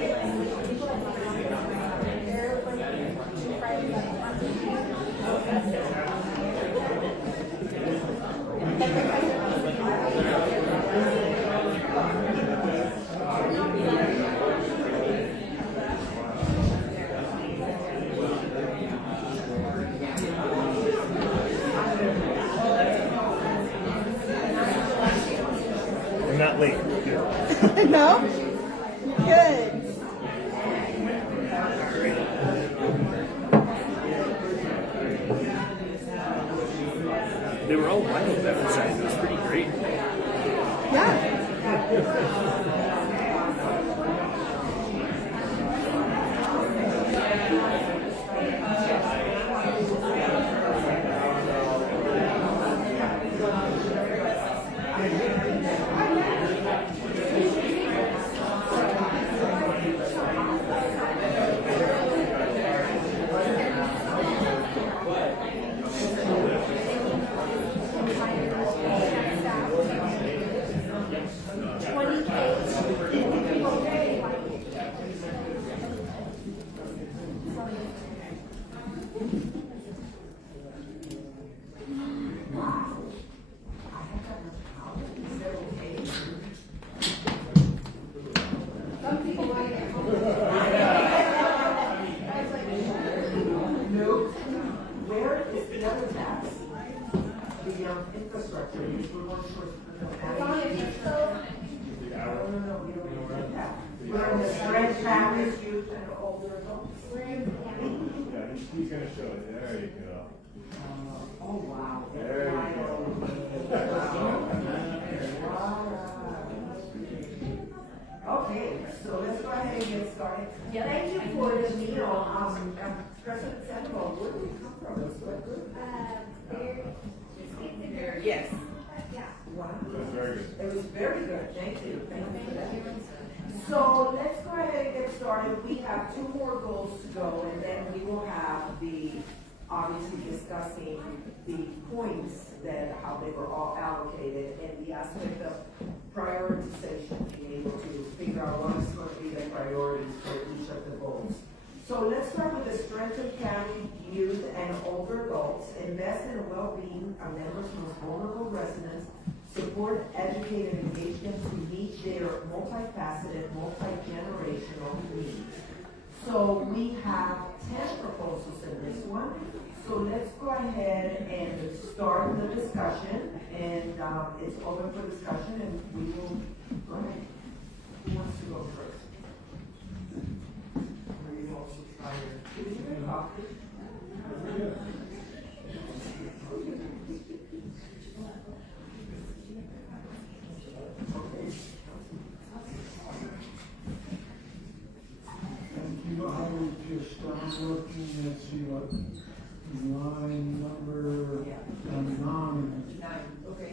I'm not late. No? Good. They were all wild outside. It was pretty great. Yeah. Where is the other tax? The infrastructure. We want to No, we don't need that. We're in the strength, families, youth, and older adults. Yeah, he's going to show it. There you go. Oh, wow. There you go. Okay, so let's go ahead and get started. Thank you for the meal. President Sandoval, where did we come from? It's quite good. Yes. Wow. That's very good. It was very good. Thank you. Thank you for that. So let's go ahead and get started. We have 2 more goals to go, and then we will have obviously discussing the points that how they were all allocated and the aspect of prioritization, being able to figure out what is going to be the priorities for each of the goals. So let's start with the strength of family, youth, and older adults, invest in the well-being of members' most vulnerable residents, support educated engagement to meet their multifaceted, multi-generational needs. So we have 10 proposals in this one. So let's go ahead and start the discussion, and it's open for discussion, and we will go ahead. Who wants to go first? Did you get coffee? I would just looking at line number 9. Okay.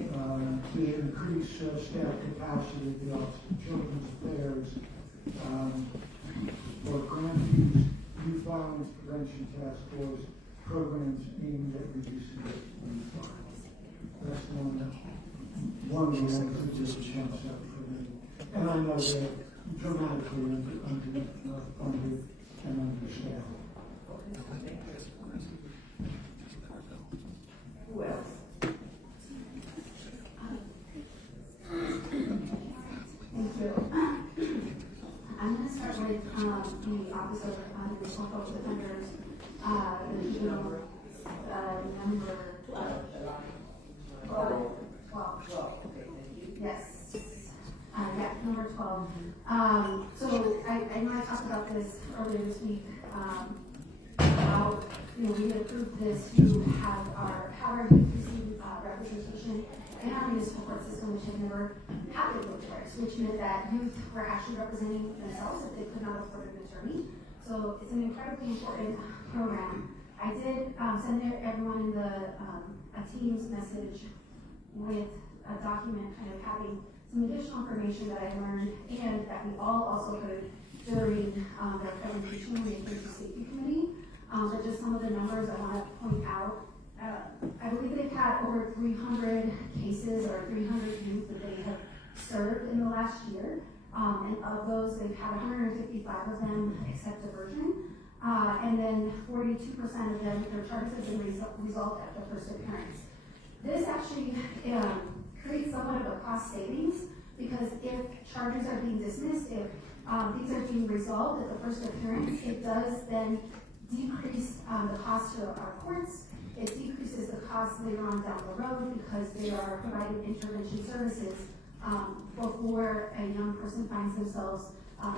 To increase staff capacity at the Office of Children's Affairs for grantees, youth violence prevention task force programs aimed at reducing youth violence. That's one of the ones that just jumps up for me. And I know that dramatically understaffed. Who else? Thank you. I'm going to start with the Office of Additional Public Defenders, the juvenile number 12. 12. Yes. Yeah, number 12. So I know I talked about this earlier this week. How we approved this to have our youth receive representation in our municipal court system, which had never happened before, which meant that youth were actually representing themselves if they could not afford an attorney. So it's an incredibly important program. I did send everyone in a Teams message with a document kind of having some additional information that I learned and that we all also heard during the presentation with the Emergency Safety Committee. But just some of the numbers I want to point out. I believe they've had over 300 cases or 300 youth that they have served in the last year. And of those, they've had 155 of them accept diversion. And then 42% of them, their charges have been resolved after first appearance. This actually creates somewhat of a cost savings, because if charges are being dismissed, if these are being resolved at the first appearance, it does then decrease the cost to our courts. It decreases the cost later on down the road, because they are providing intervention services before a young person finds themselves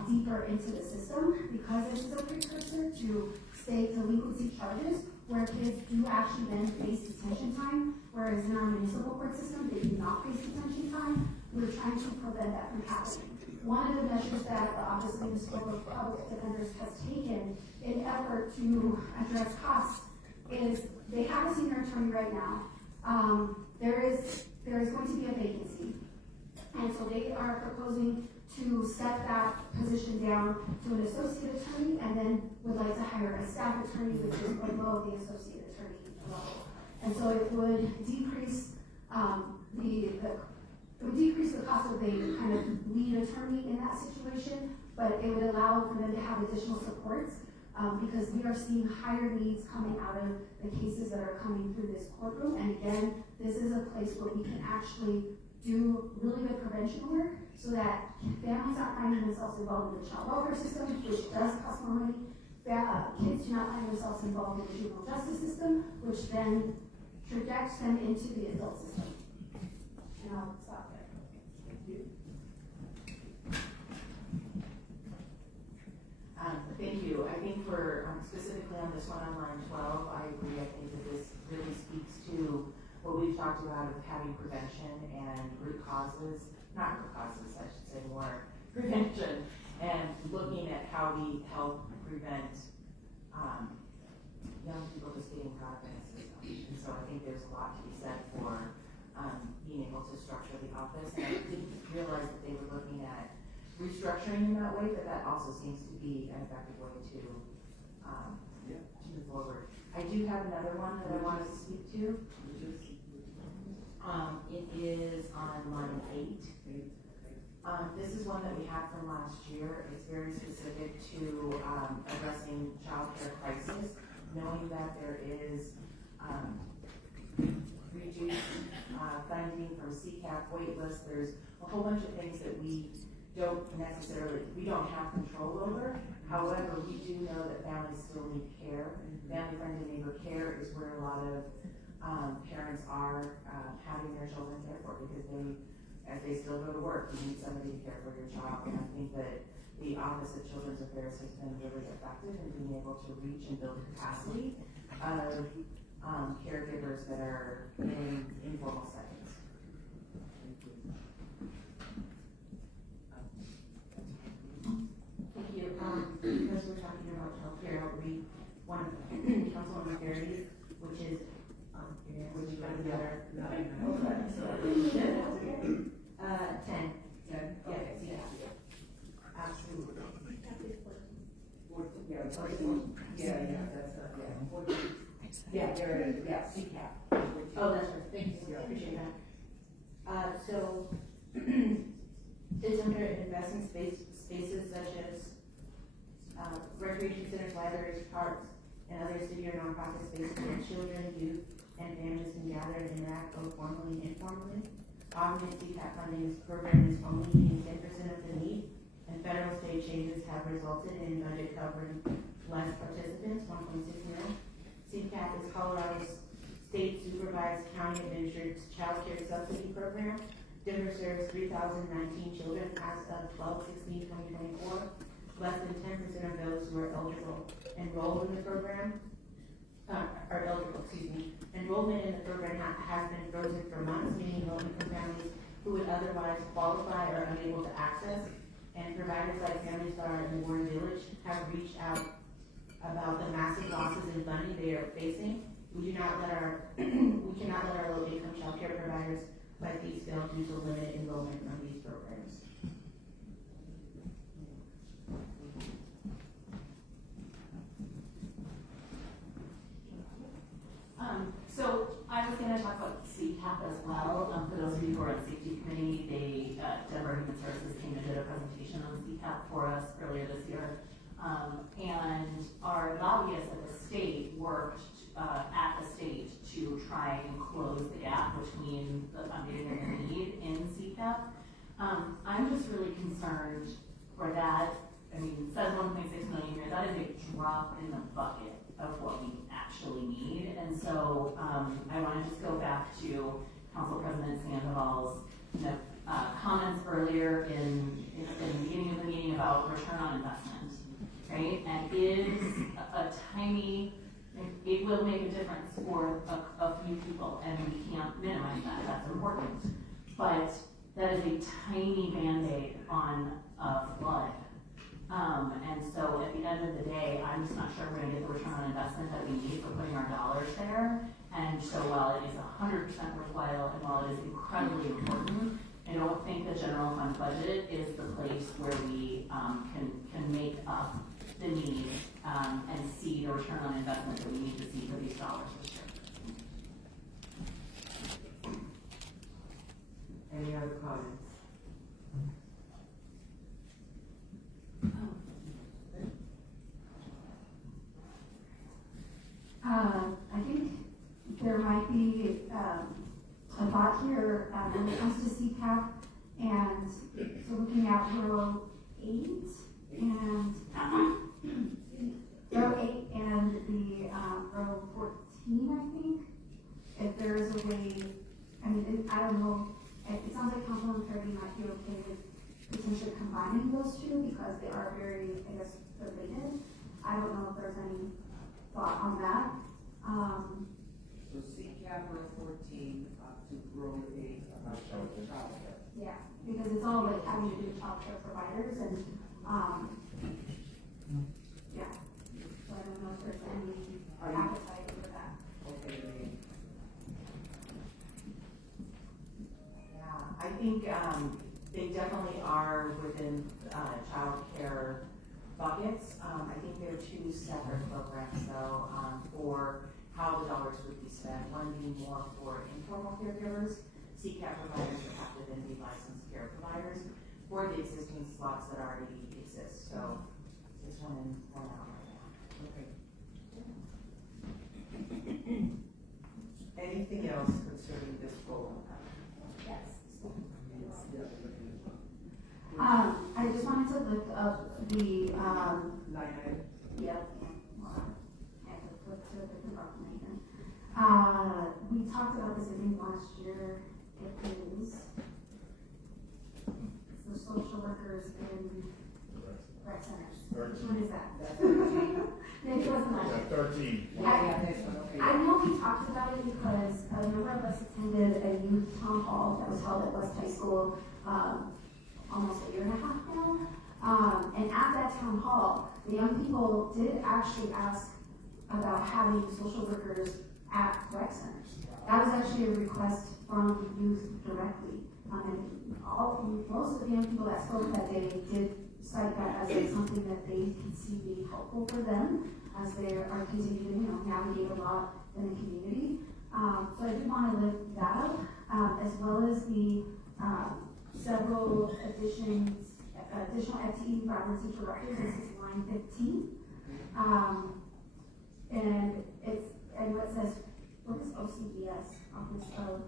deeper into the system, because this is a precursor to state delinquency charges, where kids do actually then face detention time, whereas in our municipal court system, they do not face detention time. We're trying to prevent that from happening. One of the measures that the Office of Municipal Public Defenders has taken in effort to address costs is they have a senior attorney right now. There is going to be a vacancy, and so they are proposing to step that position down to an associate attorney, and then would like to hire a staff attorney, which is below the associate attorney level. And so it would decrease the cost of a kind of lead attorney in that situation, but it would allow for them to have additional supports, because we are seeing higher needs coming out of the cases that are coming through this courtroom. And again, this is a place where we can actually do really good prevention work, so that families aren't finding themselves involved in the child welfare system, which does cost more money. Kids do not find themselves involved in the juvenile justice system, which then trajects them into the adult system. And I'll stop there. Thank you. Thank you. I think for specifically on this one on line 12, I agree. I think that this really speaks to what we've talked about of having prevention and root causes, not root causes, I should say more prevention, and looking at how we help prevent young people just getting caught up in the system. And so I think there's a lot to be said for being able to structure the office. And I didn't realize that they were looking at restructuring in that way, but that also seems to be an effective way to move forward. I do have another one that I wanted to speak to. It is on line 8. This is one that we had from last year. It's very specific to addressing child care crisis, knowing that there is reduced funding from CCAP waitlist. There's a whole bunch of things that we don't have control over. However, we do know that families still need care. Family friendly neighbor care is where a lot of parents are having their children cared for, because as they still go to work, you need somebody to care for your child. And I think that the Office of Children's Affairs has been really effective in being able to reach and build capacity of caregivers that are in informal settings. Thank you. Because we're talking about child care, I'll read one of Councilwoman Fairey's, which is which is the other 10. Yeah. Absolutely. CCAP. Oh, that's right. Thank you. Appreciate that. So it's under investing spaces such as recreation centers, libraries, parks, and other city or nonprofit spaces where children, youth, and families can gather and interact both formally and informally. Augmented CCAP funding program is only meeting 10% of the need, and federal state changes have resulted in budget covering less participants, 1.6 million. CCAP is Colorado's state supervised county administered child care subsidy program. Denver serves 3,019 children as of 12/16/2024. Less than 10% of those who are eligible enrolled in the program are eligible, Enrollment in the program has been frozen for months, meaning low-income families who would otherwise qualify are unable to access. And providers like Family Star and Warren Village have reached out about the massive losses in funding they are facing. We cannot let our low-income child care providers like these fail due to limited enrollment from these programs. So I was going to talk about CCAP as well. For those of you who are on the safety committee, Denver Human Services came and did a presentation us earlier this year. And our lobbyists at the state worked at the state to try and close the gap between the funding and the need in CCAP. I'm just really concerned for that. I mean, it says 1.6 million here. That is a drop in the bucket of what we actually need. And so I want to just go back to Council President Sandoval's comments earlier in the beginning of the meeting about return on investment, right? And is a tiny, it will make a difference for a few people, and we can't minimize that. That's important. But that is a tiny Band-Aid on a flood. And so at the end of the day, I'm just not sure we're gonna get the return on investment that we need for putting our dollars there. And so while it is 100% worthwhile and while it is incredibly important, I don't think the general fund budget is the place where we can make up the need and see the return on investment that we need to see for these dollars this year. Any other comments? I think there might be a thought here when it comes to CCAP, and so looking at row 8 and row 8 and the row 14, I think, if there is a way, I mean, I don't know, it sounds like Councilman Kirby might be okay with potentially combining those two because they are very, I guess, related. I don't know if there's any thought on that. So CCAP row 14 up to row 8 about childcare. Yeah, because it's all like having to do with childcare providers and, yeah. So I don't know if there's any appetite for that. Okay, Yeah, I think they definitely are within childcare buckets. I think they're two separate programs though for how the dollars would be spent. One being more for informal caregivers, CCAP providers that have to then be licensed care providers for the existing slots that already exist. So it's one in, one out right now. okay. Anything else concerning this goal? Yes. I just wanted to look up the, Line item. yep. I have to flip to a different document again. We talked about this, I think, last year. It is the social workers in rec centers. Which one is that? That's 13. Maybe it wasn't last year. 13. Yeah, this one, okay. I know we talked about it because a number of us attended a youth town hall that was held at West High School almost a year and a half now. And at that town hall, the young people did actually ask about having social workers at rec centers. That was actually a request from youth directly. And most of the young people that spoke that day did cite that as something that they can see being helpful for them as they are continuing to navigate a lot in the community. So I did want to lift that up, as well as the several additional FTE for our teacher directors. This is line 15. And what says, what is OCBS? Office of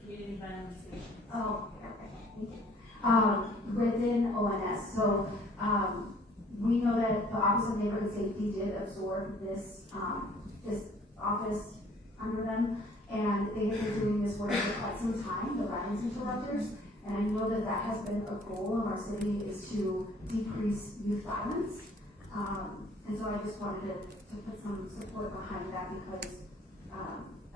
Community Beneficiation. Oh, okay, thank you. Within ONS, so, we know that the Office of Neighborhood Safety did absorb this, this office under them, and they have been doing this work for quite some time, the violence interrupters, and I know that that has been a goal of our city is to decrease youth violence, and so I just wanted to put some support behind that because,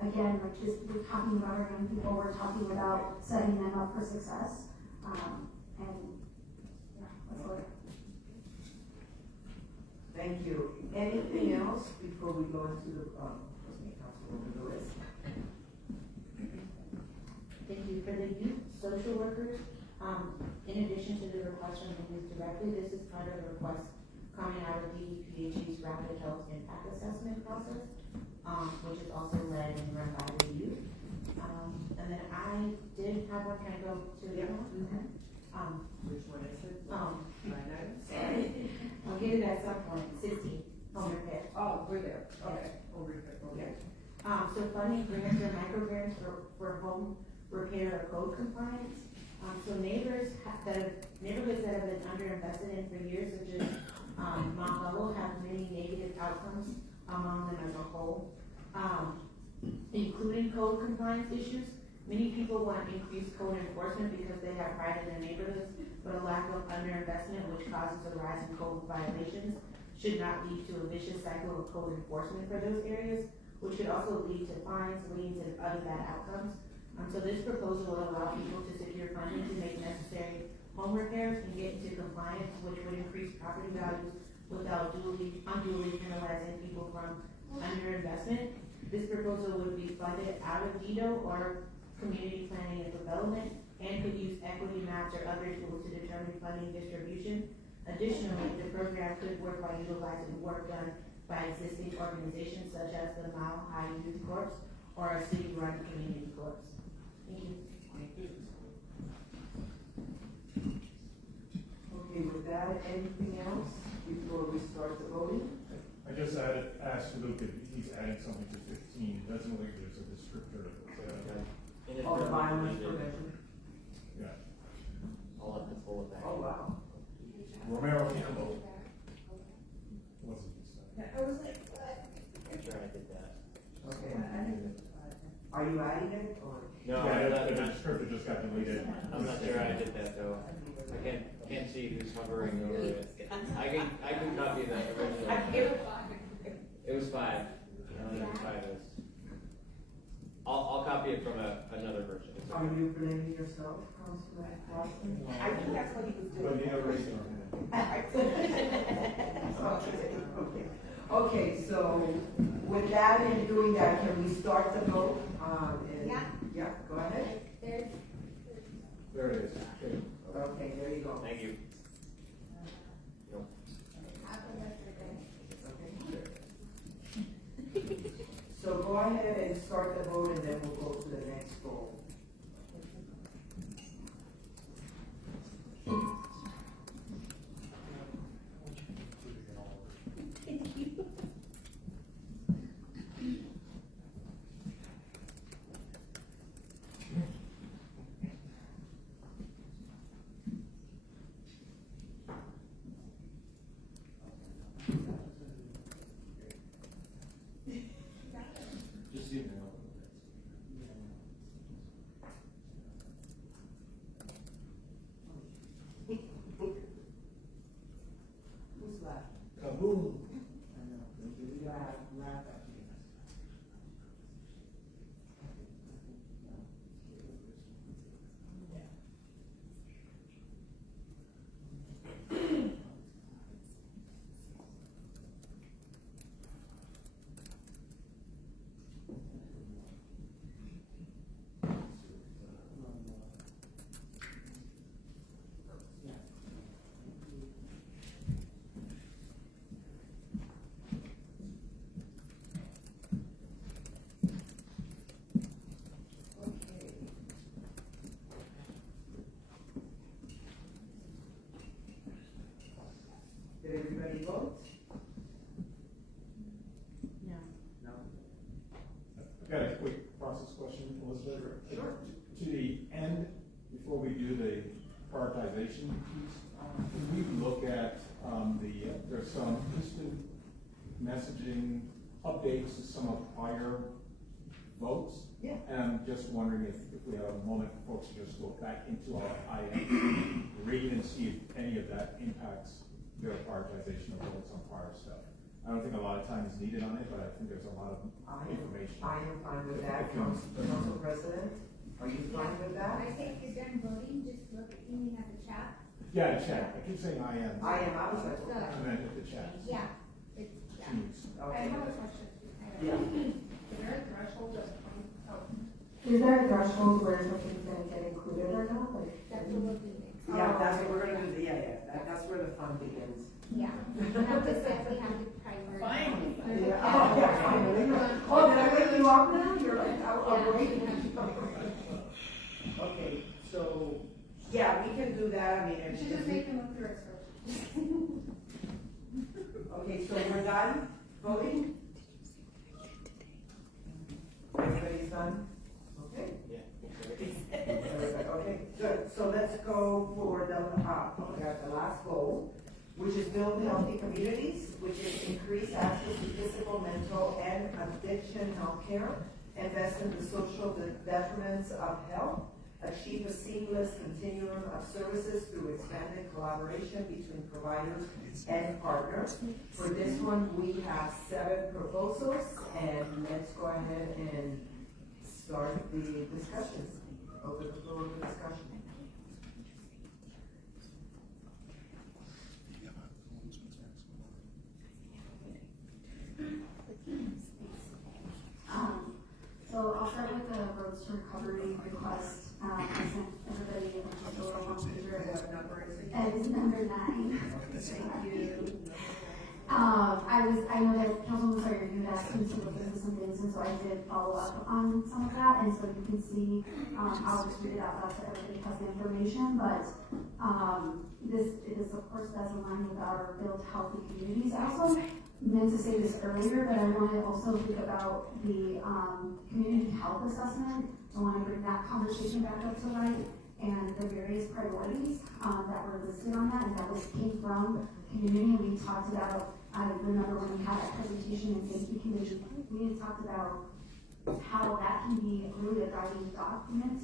again, like just we're talking about our young people, we're talking about setting them up for success, and yeah, that's what. Thank you. Anything else before we go into the, Councilwoman Lewis? Thank you. For the youth social workers, in addition to the request from the youth directly, this is part of a request coming out of DEPHE's Rapid Health Impact Assessment process, which is also led and run by the youth. And then I did have one, can I go to the other one? Which one is it? Line item? It hit it at some point, 16, home repair. Oh, we're there, okay, okay. So funding grants or micro grants for home repair or code compliance. So neighborhoods that have been underinvested in for years, such as, Mount Level, have many negative outcomes among them as a whole. Including code compliance issues. Many people want increased code enforcement because they have pride in their neighborhoods, but a lack of underinvestment, which causes a rise in code violations, should not lead to a vicious cycle of code enforcement for those areas, which could also lead to fines, liens, and other bad outcomes. So this proposal will allow people to secure funding to make necessary home repairs and get into compliance, which would increase property values without unduly penalizing people from underinvestment. This proposal would be funded out of DIDO or community planning and development, and could use equity maps or other tools to determine funding distribution. Additionally, the program could work by utilizing work done by existing organizations such as the Mile High Youth Corps or a city-run community corps. Thank you. Okay, with that, anything else before we start the voting? I just asked Luke if he's adding something to 15, it doesn't look like there's a descriptor. Oh, the violence prevention? Yeah. I'll have to pull it back. Oh, wow. Romero Campbell. What's it say? I was like, what? I'm sure I did that. Okay. Are you adding it, or? No, Yeah, I'm not, the descriptor just got deleted. I'm not sure I did that though. I can't see who's hovering over it. I can copy the original. It was 5. I don't know what 5 is. I'll copy it from another version. It's Are okay. you blaming yourself, Councilman Watson? I think that's what he was doing. But the erasing. Okay. Okay, so with that and doing that, can we start the vote? Yeah. Yeah, go ahead. There it is. Okay. Okay, there you go. Thank you. So go ahead and start the vote and then we'll go to the next goal. Just so you know. Who's left? Kaboom. I know. You have laugh at me. Okay. Did everybody vote? No. No. I've got a quick process question, Elizabeth. Sure. To the end, before we do the prioritization piece, can we look at, there's some instant messaging updates to some of prior votes? Yeah. And I'm just wondering if we have a moment for folks to just look back into our items, read and see if any of that impacts their prioritization of votes on prior stuff. I don't think a lot of time is needed on it, but I think there's a lot of information. I am fine with that. Council President, are you fine with that? I think you're done voting, just look at, you mean at the chat? Yeah, the chat. I keep saying I am. I was like, I meant at the chat. Yeah. It's, yeah. Jeez. I okay. have a question. Yeah. Is there a threshold of, Is there a threshold where something's gonna get included or not? Like, that's what we're doing. Yeah, that's what we're gonna do, that's where the fun begins. Yeah. Not just that we have to prioritize. Yeah, oh, yeah, finally. Oh, did I wake you up now? You're like, I'm waiting. Okay, so, yeah, we can do that, I mean, We it's should just make them look through it first. which is build healthy communities, which is increase access to physical, mental, and addiction health care, invest in the social detriments of health, achieve a seamless continuum of services through expanded collaboration between providers and partners. For this one, we have 7 proposals, and let's go ahead and start the discussions. Open the floor for discussion. So I'll start with the Roads to Recovery request. I sent everybody just a little one pager. What number is it? And it's number 9. Thank you. I know that Councilwoman Sawyer, you had asked me to look into some things, and so I did follow up on some of that, and so you can see, I'll just read it out loud so everybody has the information, but, this of course does align with our Build Healthy Communities. I also meant to say this earlier, but I want to also think about the, community health assessment. I want to bring that conversation back up to light, and the various priorities, that were listed on that, and that came from community. We talked about, I remember when we had that presentation in safety committee, we had talked about how that can be really a guiding document,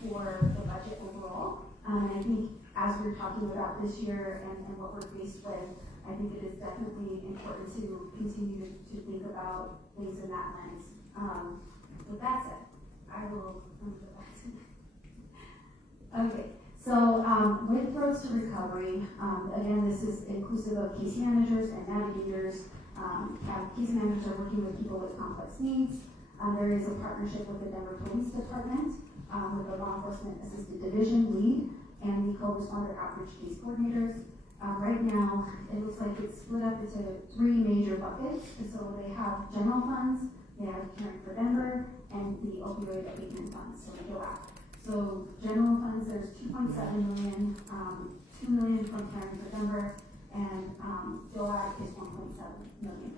for the budget overall. And I think as we're talking about this year and what we're faced with, I think it is definitely important to continue to think about things in that lens. With that said, I will go back to that. Okay. So, with Roads to Recovery, again, this is inclusive of case managers and navigators. Case managers are working with people with complex needs. There is a partnership with the Denver Police Department, with the Law Enforcement Assisted Division lead and the co-responder outreach case coordinators. Right now, it looks like it's split up into 3 major buckets. So they have general funds, they have Caring for Denver, and the opioid abatement funds, so we go out. So general funds, there's 2.7 million, 2 million from Caring for Denver, and DOAC is $1.7 million.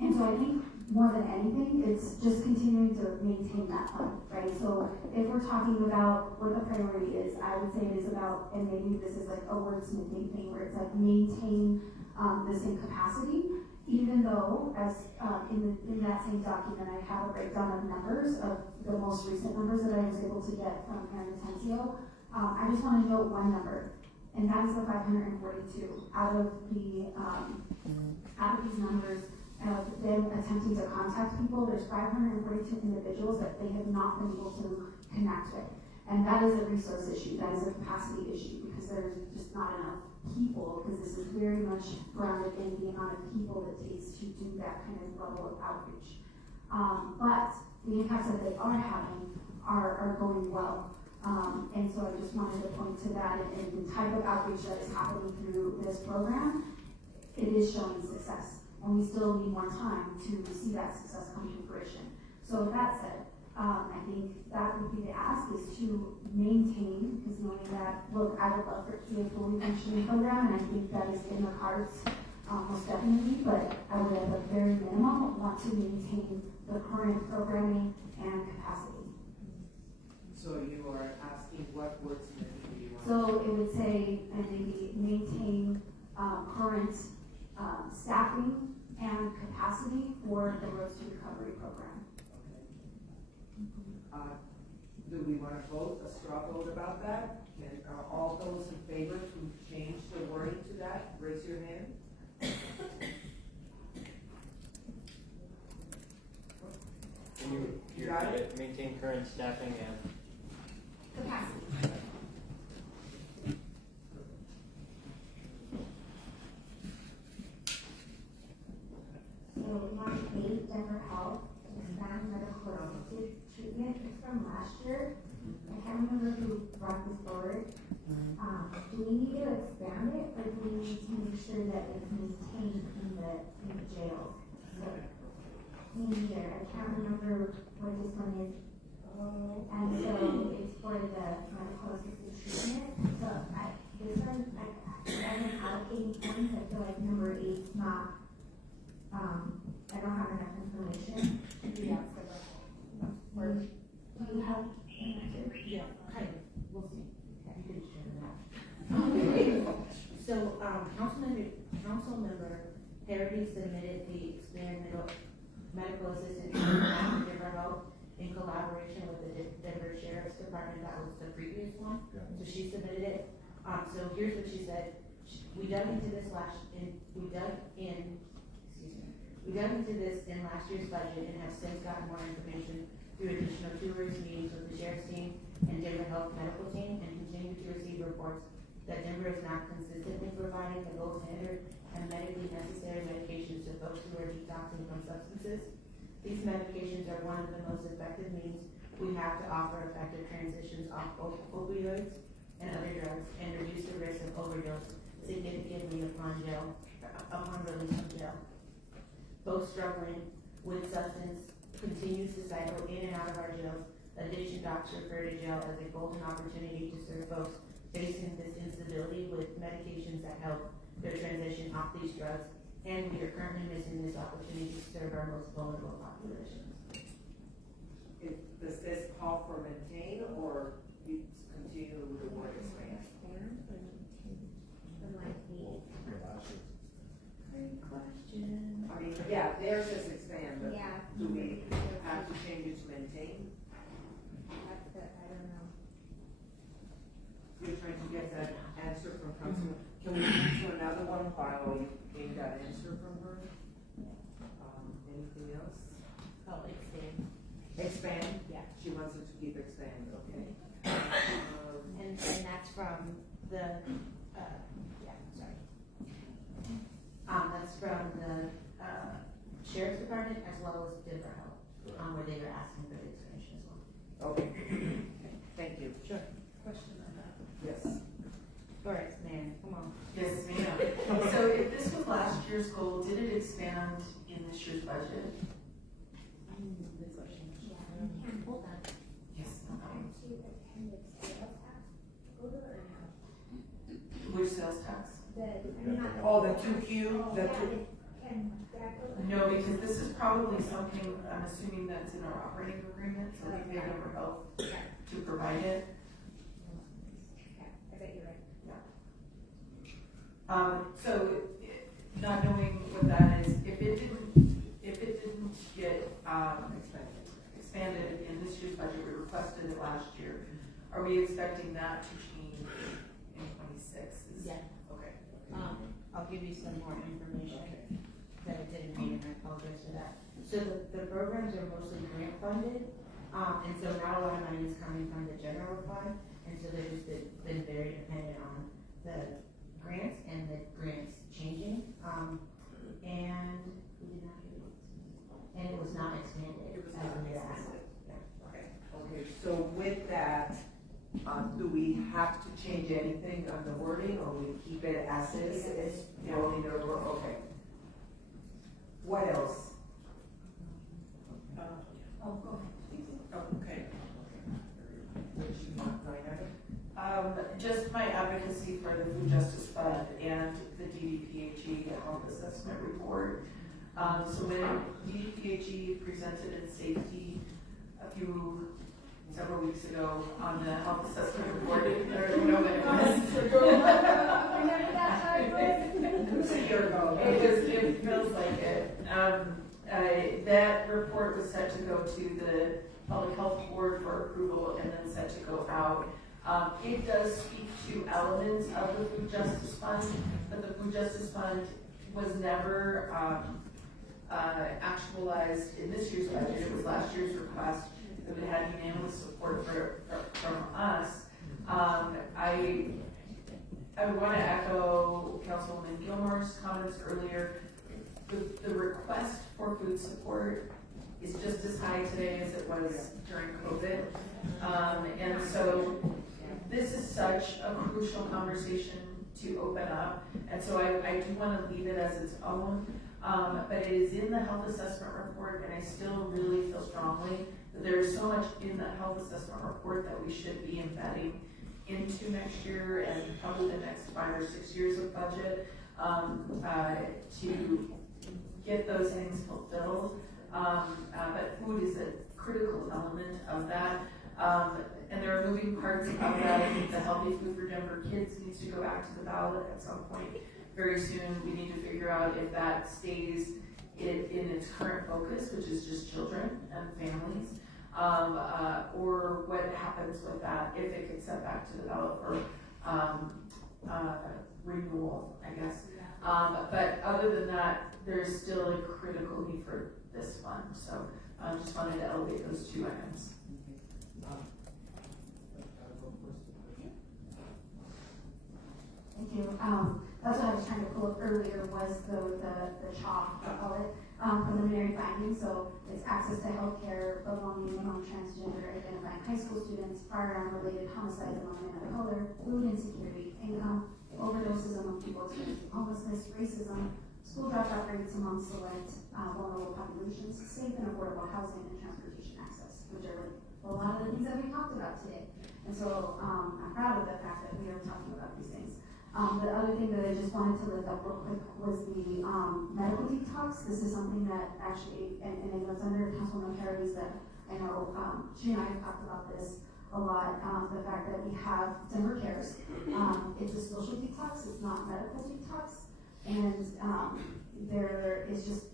And so I think more than anything, it's just continuing to maintain that fund, right? So if we're talking about what the priority is, I would say it is about, and maybe this is like a wordsmithing thing where it's like maintain the same capacity, even though as in that same document, I have a breakdown of numbers of the most recent numbers that I was able to get from Aaron Atencio. I just want to note one number, and that is the 542 out of these numbers. Of them attempting to contact people, there's 542 individuals that they have not been able to connect with. And that is a resource issue, that is a capacity issue, because there's just not enough people, because this is very much grounded in the amount of people it takes to do that kind of level of outreach. But the impacts that they are having are going well. And so I just wanted to point to that, and the type of outreach that is happening through this program, it is showing success. And we still need more time to see that success come to fruition. So with that said, I think that would be the ask, is to maintain, because knowing that, look, I would love for it to be a fully functioning program, and I think that is in the cards most definitely, but I would at the very minimum want to maintain the current programming and capacity. So you are asking what wordsmith do you want? So it would say, and maybe maintain current staffing and capacity for the Roads to Recovery program. Okay. Do we want to vote, a straw vote about that? Are all those in favor to change the wording to that? Raise your hand. You got it? Maintain current staffing and Capacity. So March 8th, Denver Health expand medical assisted treatment from last year. I can't remember who brought this forward. Do we need to expand it, or do we need to make sure that it's maintained in the jails? So, me neither. I can't remember what this one is. And so it's for the medical assisted treatment. So this one, I haven't allocated points. I feel like number 8's not. I don't have enough information. Yeah. Or do you have an answer? Yeah, kind of. We'll see. You can share that. So, Councilmember Harity submitted the experimental medical assistant program for Denver Health in collaboration with the Denver Sheriff's Department. That was the previous one. Yeah. So she submitted it. So here's what she said. We dug into this in last year's budget and have since gotten more information through additional tours, meetings with the sheriff's team and Denver Health medical team, and continue to receive reports that Denver is not consistently providing the gold standard and medically necessary medications to folks who are detoxing from substances. These medications are one of the most effective means we have to offer effective transitions off opioids and other drugs and reduce the risk of overdose significantly upon release from jail. Folks struggling with substance continues to cycle in and out of our jails. Addiction docs refer to jail as a golden opportunity to serve folks facing this instability with medications that help their transition off these drugs, and we are currently missing this opportunity to serve our most vulnerable populations. Does this call for maintain or you continue with the word expand? Great question. I mean, yeah, theirs says expand, but Yeah. do we have to change it to maintain? I don't know. You're trying to get that answer from Councilman. Can we move to another one while you gain that answer from her? Anything else? Oh, expand. Expand? Yeah. She wants it to keep expand, okay. And that's from the, that's from the, Sheriff's Department as well as Denver Health, where they were asking for the explanation as well. Okay. Thank you. Sure. Question on that. Yes. Doris, man, come on. Yes, ma'am. So if this was last year's goal, did it expand in this year's budget? Good question. Yeah. Hold on. Yes. To attend the sales tax, go to or no? Which sales tax? Oh, the 2Q, the two. Can that go? No, because this is probably something, I'm assuming that's in our operating agreement, so we pay Denver Health to provide it. Okay, I bet you're right. So, not knowing what that is, if it didn't get, expanded in this year's budget, we requested it last year. Are we expecting that to change in 26? Yeah. Okay. I'll give you some more information that I didn't read, and I apologize for that. So the programs are mostly grant funded, and so not a lot of money is coming from the general fund, and so they've just been very dependent on the grants and the grants changing, and we did not get it. And it was not expanded as a new asset. Okay, so with that, do we have to change anything on the wording, or we keep it as is? It's rolling over, okay. What else? Oh, go ahead. Oh, okay. Which line item? Just my advocacy for the Food Justice Fund and the DDPHE Health Assessment Report. So when DDPHE presented its safety several weeks ago on the health assessment report, or you know what it was. Remember that time, It was a year ago. It feels like it. That report was set to go to the Public Health Board for approval and then set to go out. It does speak to elements of the Food Justice Fund, but the Food Justice Fund was never actualized in this year's budget. It was last year's request. It had unanimous support from us. I want to echo Councilwoman Gilmore's comments earlier. The request for food support is just as high today as it was during COVID. And so this is such a crucial conversation to open up. And so I do want to leave it as its own. But it is in the health assessment report, and I still really feel strongly that there is so much in the health assessment report that we should be embedding into next year and probably the next 5 or 6 years of budget to get those things fulfilled. But food is a critical element of that. And there are moving parts of that. I think the Healthy Food for Denver Kids needs to go back to the ballot at some point very soon. We need to figure out if that stays in its current focus, which is just children and families, or what happens with that if it gets sent back to the ballot for renewal, I guess. But other than that, there's still a critical need for this fund. So I just wanted to elevate those two items. Thank you. That's what I was trying to pull up earlier was the CHOP, I call it, preliminary findings. So it's access to healthcare, belonging among transgender identifying high school students, firearm-related homicides among men of color, food insecurity, income, overdoses among people experiencing homelessness, racism, school dropout rates among select vulnerable populations, safe and affordable housing and transportation access, which are like a lot of the things that we talked about today. And so I'm proud of the fact that we are talking about these things. The other thing that I just wanted to lift up real quick was the medical detox. This is something that actually, and it was under Councilwoman Harris that I know she and I have talked about this a lot. The fact that we have Denver Cares. It's a social detox. It's not medical detox. And there's this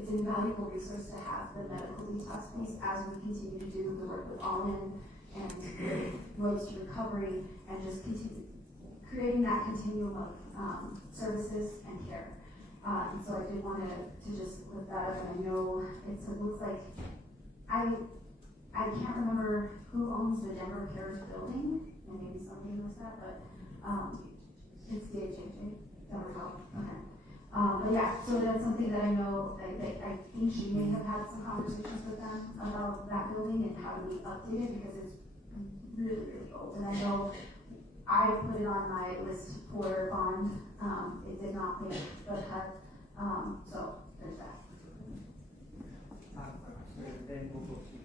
it's an invaluable resource to have the medical detox piece as we continue to do the work with All In and roads to recovery and just continue creating that continuum of services and care. And so I did want to just lift that up, and I know it looks like I can't remember who owns the Denver Cares building, and maybe somebody knows that, but it's DHHA, Denver Health. Okay. But yeah, so that's something that I know, I think she may have had some conversations with them about that building and how do we update it, because it's really, really old. And I know I put it on my list for bond. It did not make the cut. So there's that. Then we'll go to you.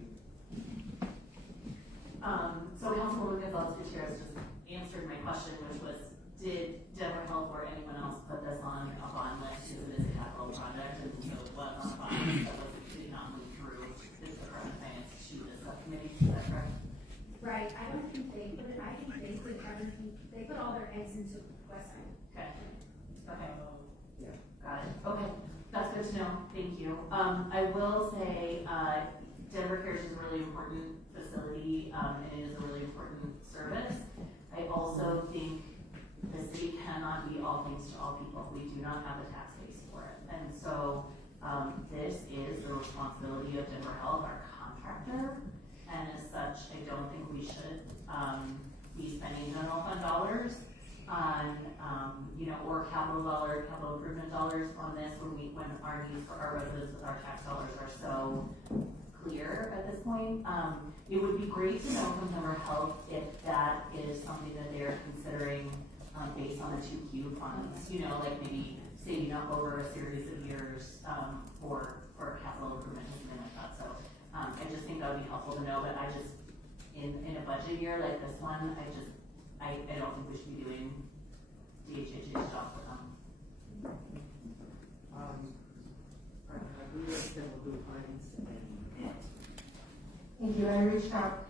So Councilwoman Gonzalez Gutierrez just answered my question, which was, did Denver Health or anyone else put this on a bond list because it is a capital project, and so it was on a bond list that did not move through this Department of Finance to the subcommittee? Is that correct? Right, I don't think they put it, I think they put everything, they put all their eggs into Westside. Okay. Okay. Yeah. Got it. Okay. That's good to know. Thank you. I will say, Denver Cares is a really important facility, and it is a really important service. I also think the city cannot be all things to all people. We do not have a tax base for it. And so, this is the responsibility of Denver Health, our contractor. And as such, I don't think we should, be spending general fund dollars on, or capital improvement dollars on this when our needs for our residents with our tax dollars are so clear at this point. It would be great to know from Denver Health if that is something that they're considering based on the 2Q funds, like maybe saving up over a series of years for capital improvement or something like that. So I just think that would be helpful to know, but I just, in a budget year like this one, I don't think we should be doing DHH's job for them. I believe that we'll do finance and Thank you. I reached out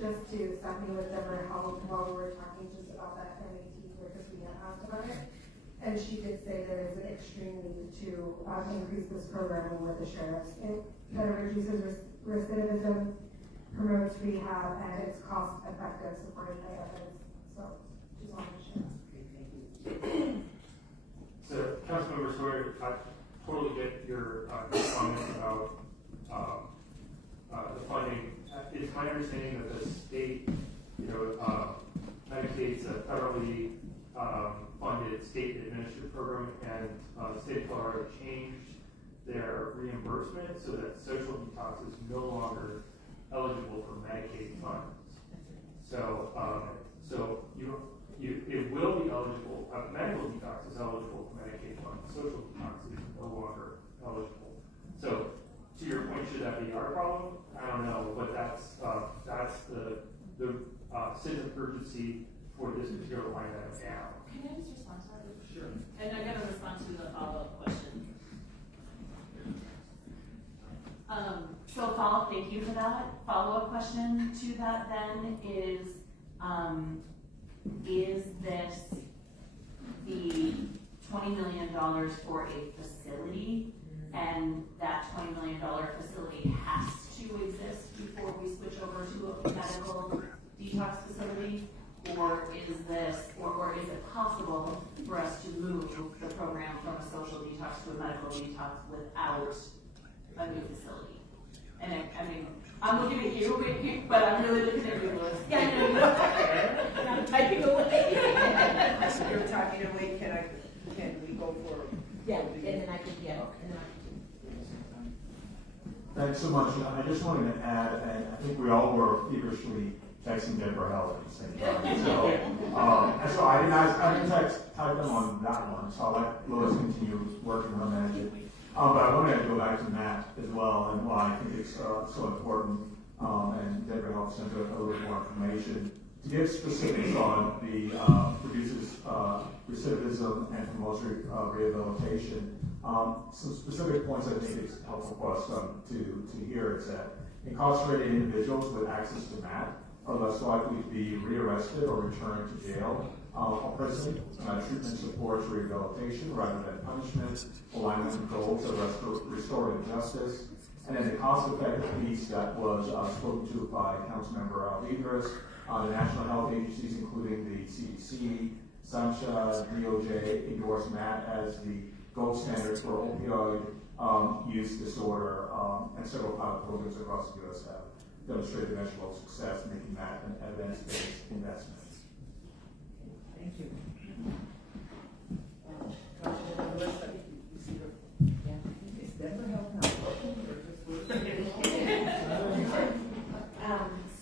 just to Stephanie with Denver Health while we were talking just about that MAT because we had asked about it. And she did say there is an extreme need to increase this programming with the sheriffs. That it reduces recidivism, promotes rehab, and it's cost effective, supported by evidence. So just wanted to share. So, Councilmember Sawyer, I totally get your comments about the funding. It's my understanding that the state, Medicaid's a federally funded state administered program, and the state of Colorado changed their reimbursement so that social detox is no longer eligible for Medicaid funds. So, it will be eligible. Medical detox is eligible for Medicaid funds. Social detox is no longer eligible. So, to your point, should that be our problem? I don't know, but that's the sense of urgency for this particular line item now. Can I just respond to that? Sure. And I gotta respond to the follow-up question. Thank you for that. Follow-up question to that then is this the $20 million for a facility, and that $20 million facility has to exist before we switch over to a medical detox facility? Or is it possible for us to move the program from a social detox to a medical detox without a new facility? And I mean, I'm looking at you, but I'm really looking at you, Louis. Yeah, I know you. I'm typing away. You're typing away, can we go for? Yeah, and then I can, yeah, and then Thanks so much. I just wanted to add, and I think we all were feverishly texting Deborah Hell at the same time. So I didn't type them on that one, so I'll let Lois continue working on that. But I wanted to go back to Matt as well, and why I think it's so important, and Deborah helped send a little more information to give specifics on the reduces recidivism and promotes rehabilitation. Some specific points I think it's helpful for us to hear is that incarcerated individuals with access to MAT are less likely to be rearrested or returned to jail or prison. Treatment supports rehabilitation rather than punishment, alignment with goals of restorative justice. And then the cost-effective piece that was spoken to by Councilmember Alvidrez, the national health agencies, including the CDC, SAMHSA, DOJ, endorse MAT as the gold standard for opioid use disorder, and several pilot programs across the U.S. have demonstrated measurable success, making MAT an evidence-based investment. Thank you. Is Deborah helping out?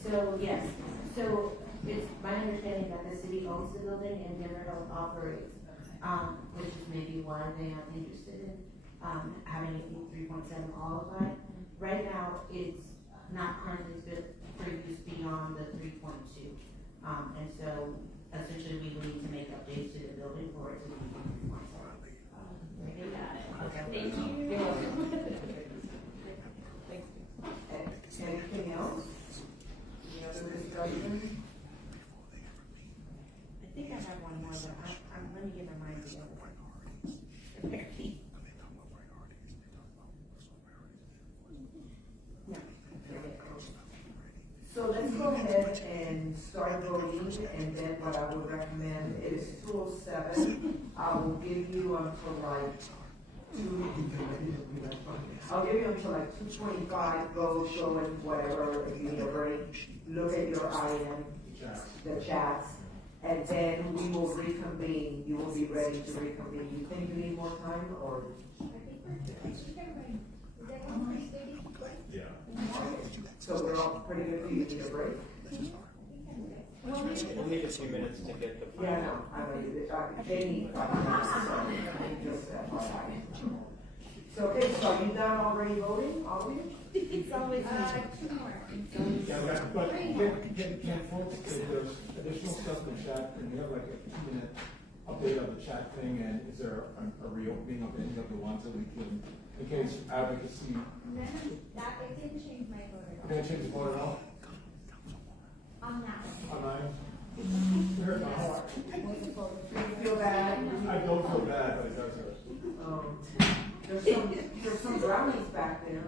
So yes, so it's my understanding that the city owns the building and Denver Health operates, which is maybe why they are interested in having it be 3.7 qualified. Right now, it's not currently fit for use beyond the 3.2, and so essentially we will need to make updates to the building for it to be 3.7. You got it. Okay, thank you. Anything else? Any other discussion? I think I have one more, but let me get my mind together. Apparently. No. So let's go ahead and start voting, and then what I would recommend is 2:07. I will give you until like 2:25, go show it whatever, if you need a break, look at your IM, the chats, and then we will reconvene. You will be ready to reconvene. You think you need more time, or? Yeah. So we're all pretty good. Do you need a break? We'll need a few minutes to get the. Yeah, no, I mean, they need 5 minutes, so just FYI. So, okay, so are you done already voting, are we? It's always 2 more. Yeah, but can folks, if there's additional stuff in the chat, can we have like a 2-minute update of the chat thing, and is there a reopening of any of the ones that we can, in case advocacy? None of that, it didn't change my vote at all. Can I change the vote at all? On that one. Online? Hurt my heart. Do you feel bad? I don't feel bad, but it does hurt. There's some brownies back there.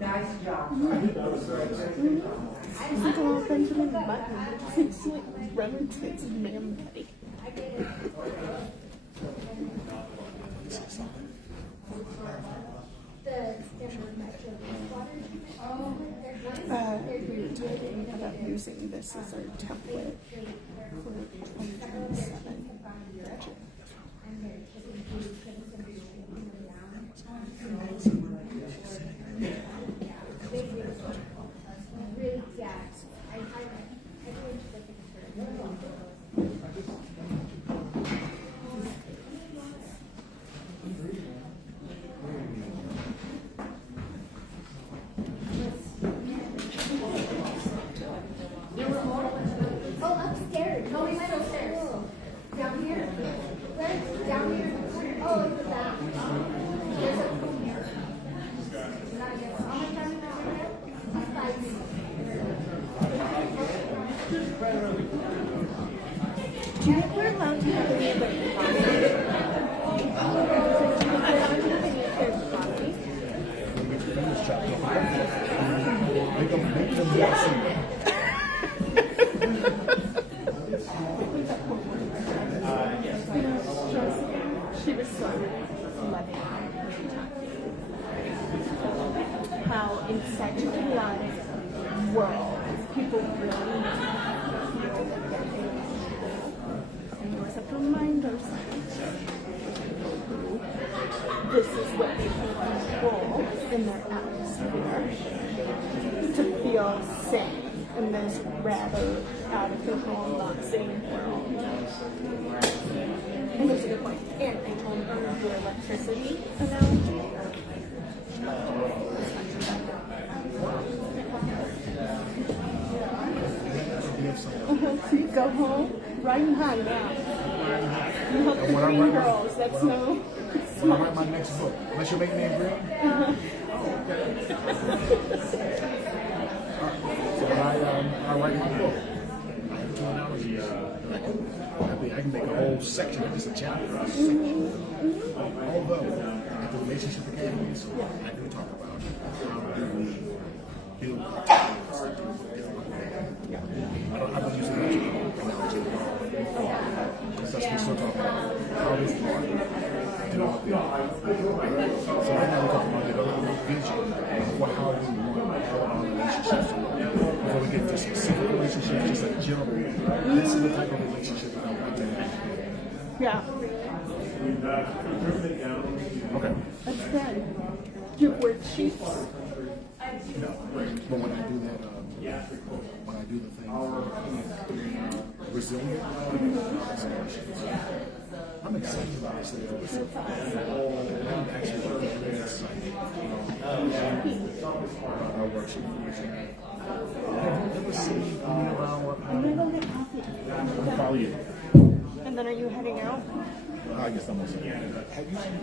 Nice job. Uncle Benjamin Button. It's like relatives of Man Betty. I did it. The Denver Metro water We did end up using this as our template for 2027 budget. and they're just putting some really, yeah, I really just looking for She was so loving how in such a chaotic world, people really need to feel that they're able. And there was a reminder sign who this is what they can control in their atmosphere to feel safe in this rather out of control, not safe world. And that's a good point. And I told her the electricity analogy. So you go home, riding high now. You hook the green girls, that's no. When I write my next book, unless you make me agree. So when I write my book, I have two analogies. I can make a whole section of just a chapter. Although, at the relationship academies, I do talk about how do we build I don't use the analogy at all. So we still talk about how does the art develop the art. So right now we're talking about developing a vision for how we want our relationships to look. Before we get to specific relationships, just a general, this is the type of relationship that I want to have. Yeah. Okay. That's good. Do you have worksheets? No, but when I do that, when I do the thing, resilient, I'm excited about this thing. I'm actually really excited. Our worksheet. Have you ever seen me around working? I'm gonna go get coffee. I'll follow you. And then are you heading out? I guess I'm also. Have you seen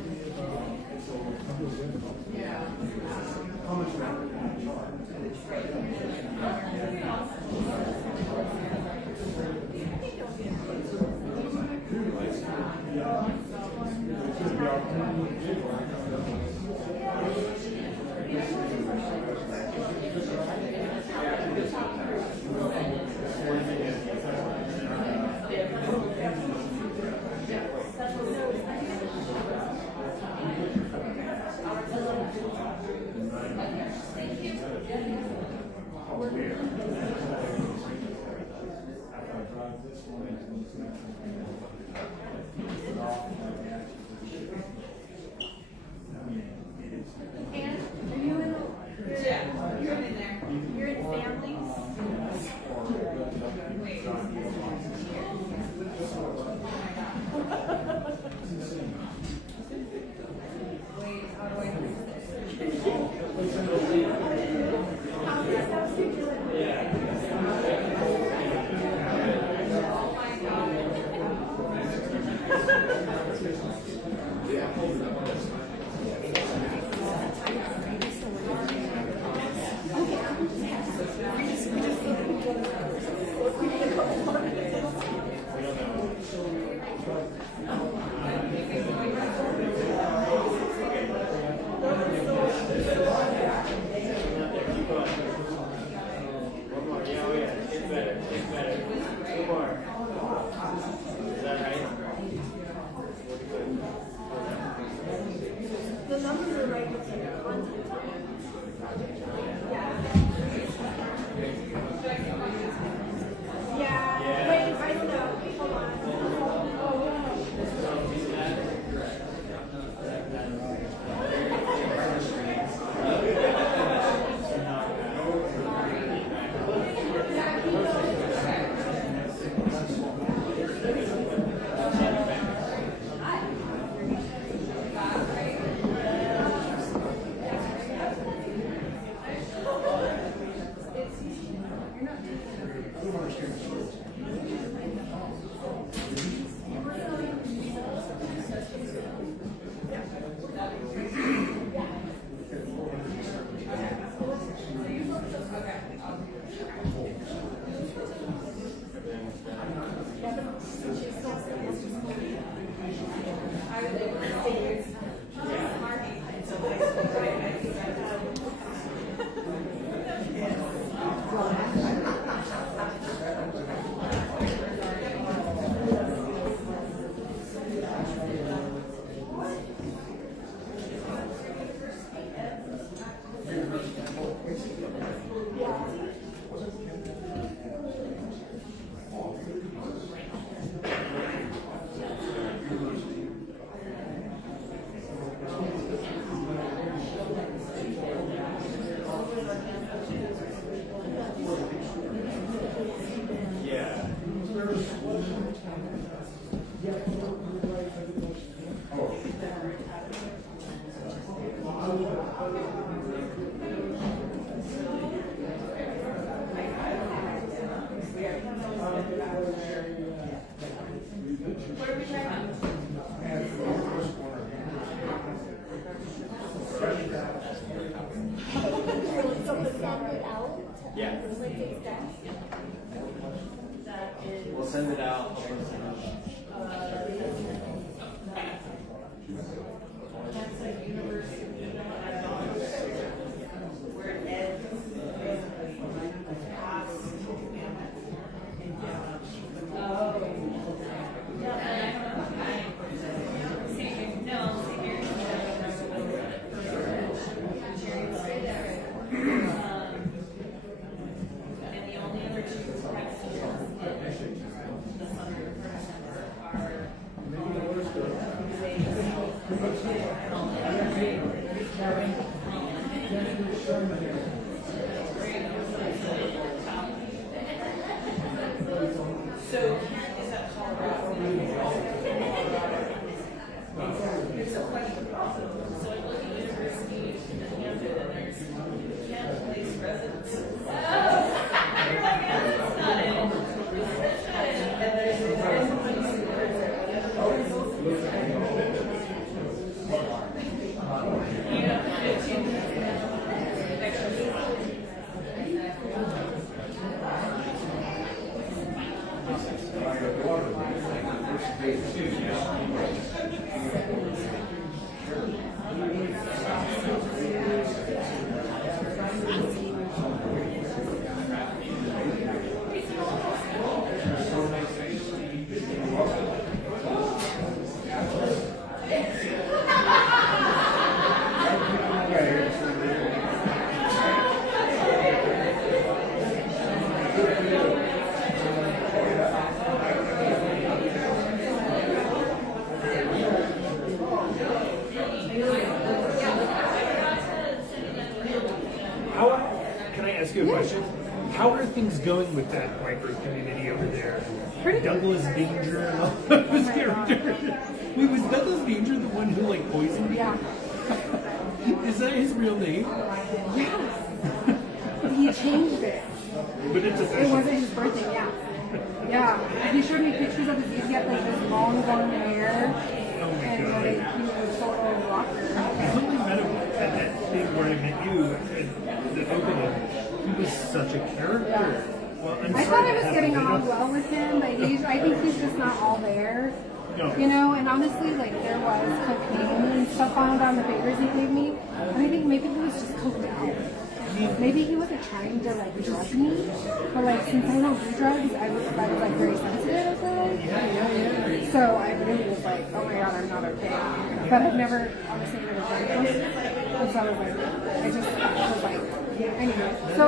send it out? Yeah. With the steps? We'll send it out. I'll post it out. So Kent is at Colorado. It's so funny. So I look at university in Hampton and there's Kent Place residences. You're like, yeah, that's not it. That's not it. And there's Can I ask you a question? How are things going with that biker community over there? Douglas Danger and all those characters. Wait, was Douglas Danger the one who like poisoned you? Yeah. Is that his real name? Yeah. He changed it. But it's It wasn't his birthday, yeah. Yeah. He showed me pictures of his, he had like this long blonde hair. Oh my and god. like he was sort of rocker. I only met him at that thing where I met you at the opening. He was such a character. Yeah. Well, I'm I sorry thought to I was have getting to on make well with him, but I think he's just not all there. No. You know, and honestly, like, there was cocaine and stuff found on the papers he gave me, and I think maybe he was just coked out. Maybe he wasn't trying to, like, drug me, but, like, since I don't do drugs, I was like, very sensitive, Yeah. so I really was like, oh my god, I'm not okay. But I've never, honestly, never done it. And so I was like, I just was like, anyway. So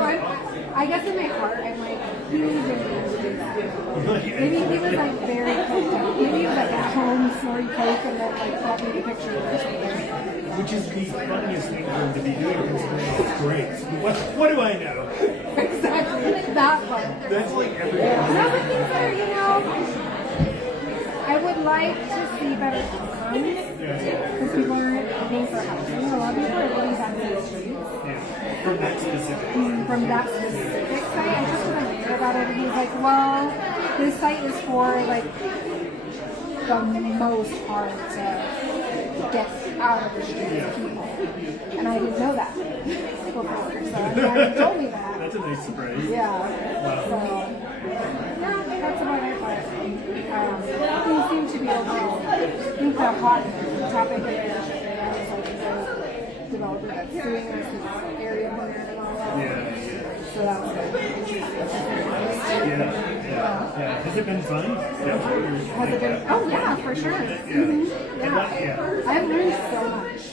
I guess in my heart, I'm like, he didn't need to do that. Maybe he was like very coked up. Maybe he was like at home snorting coke and then like brought me the picture or something. Which is the funniest thing for him to be doing considering it's great. What do I know? Exactly, that part. That's like everything. Another thing that, you know, I would like to see better outcomes. Because people aren't paying for housing. A lot of people are living back in the streets. Yeah. From that specific. From that specific site. I just when I heard about it, and he was like, well, this site is for like the most hard to get out of the streets people. And I didn't know that before. So I told me that. That's a nice surprise. Yeah. Wow. So yeah, that's about it. But things seem to be overall. I think the hot topic of the relationship right now is like the developer that's suing us in this area plan and all that. Yeah. So that was good. Yeah. Has it been fun? Has it been? Oh yeah, for sure. Mm-hmm. Yeah. I've learned so much.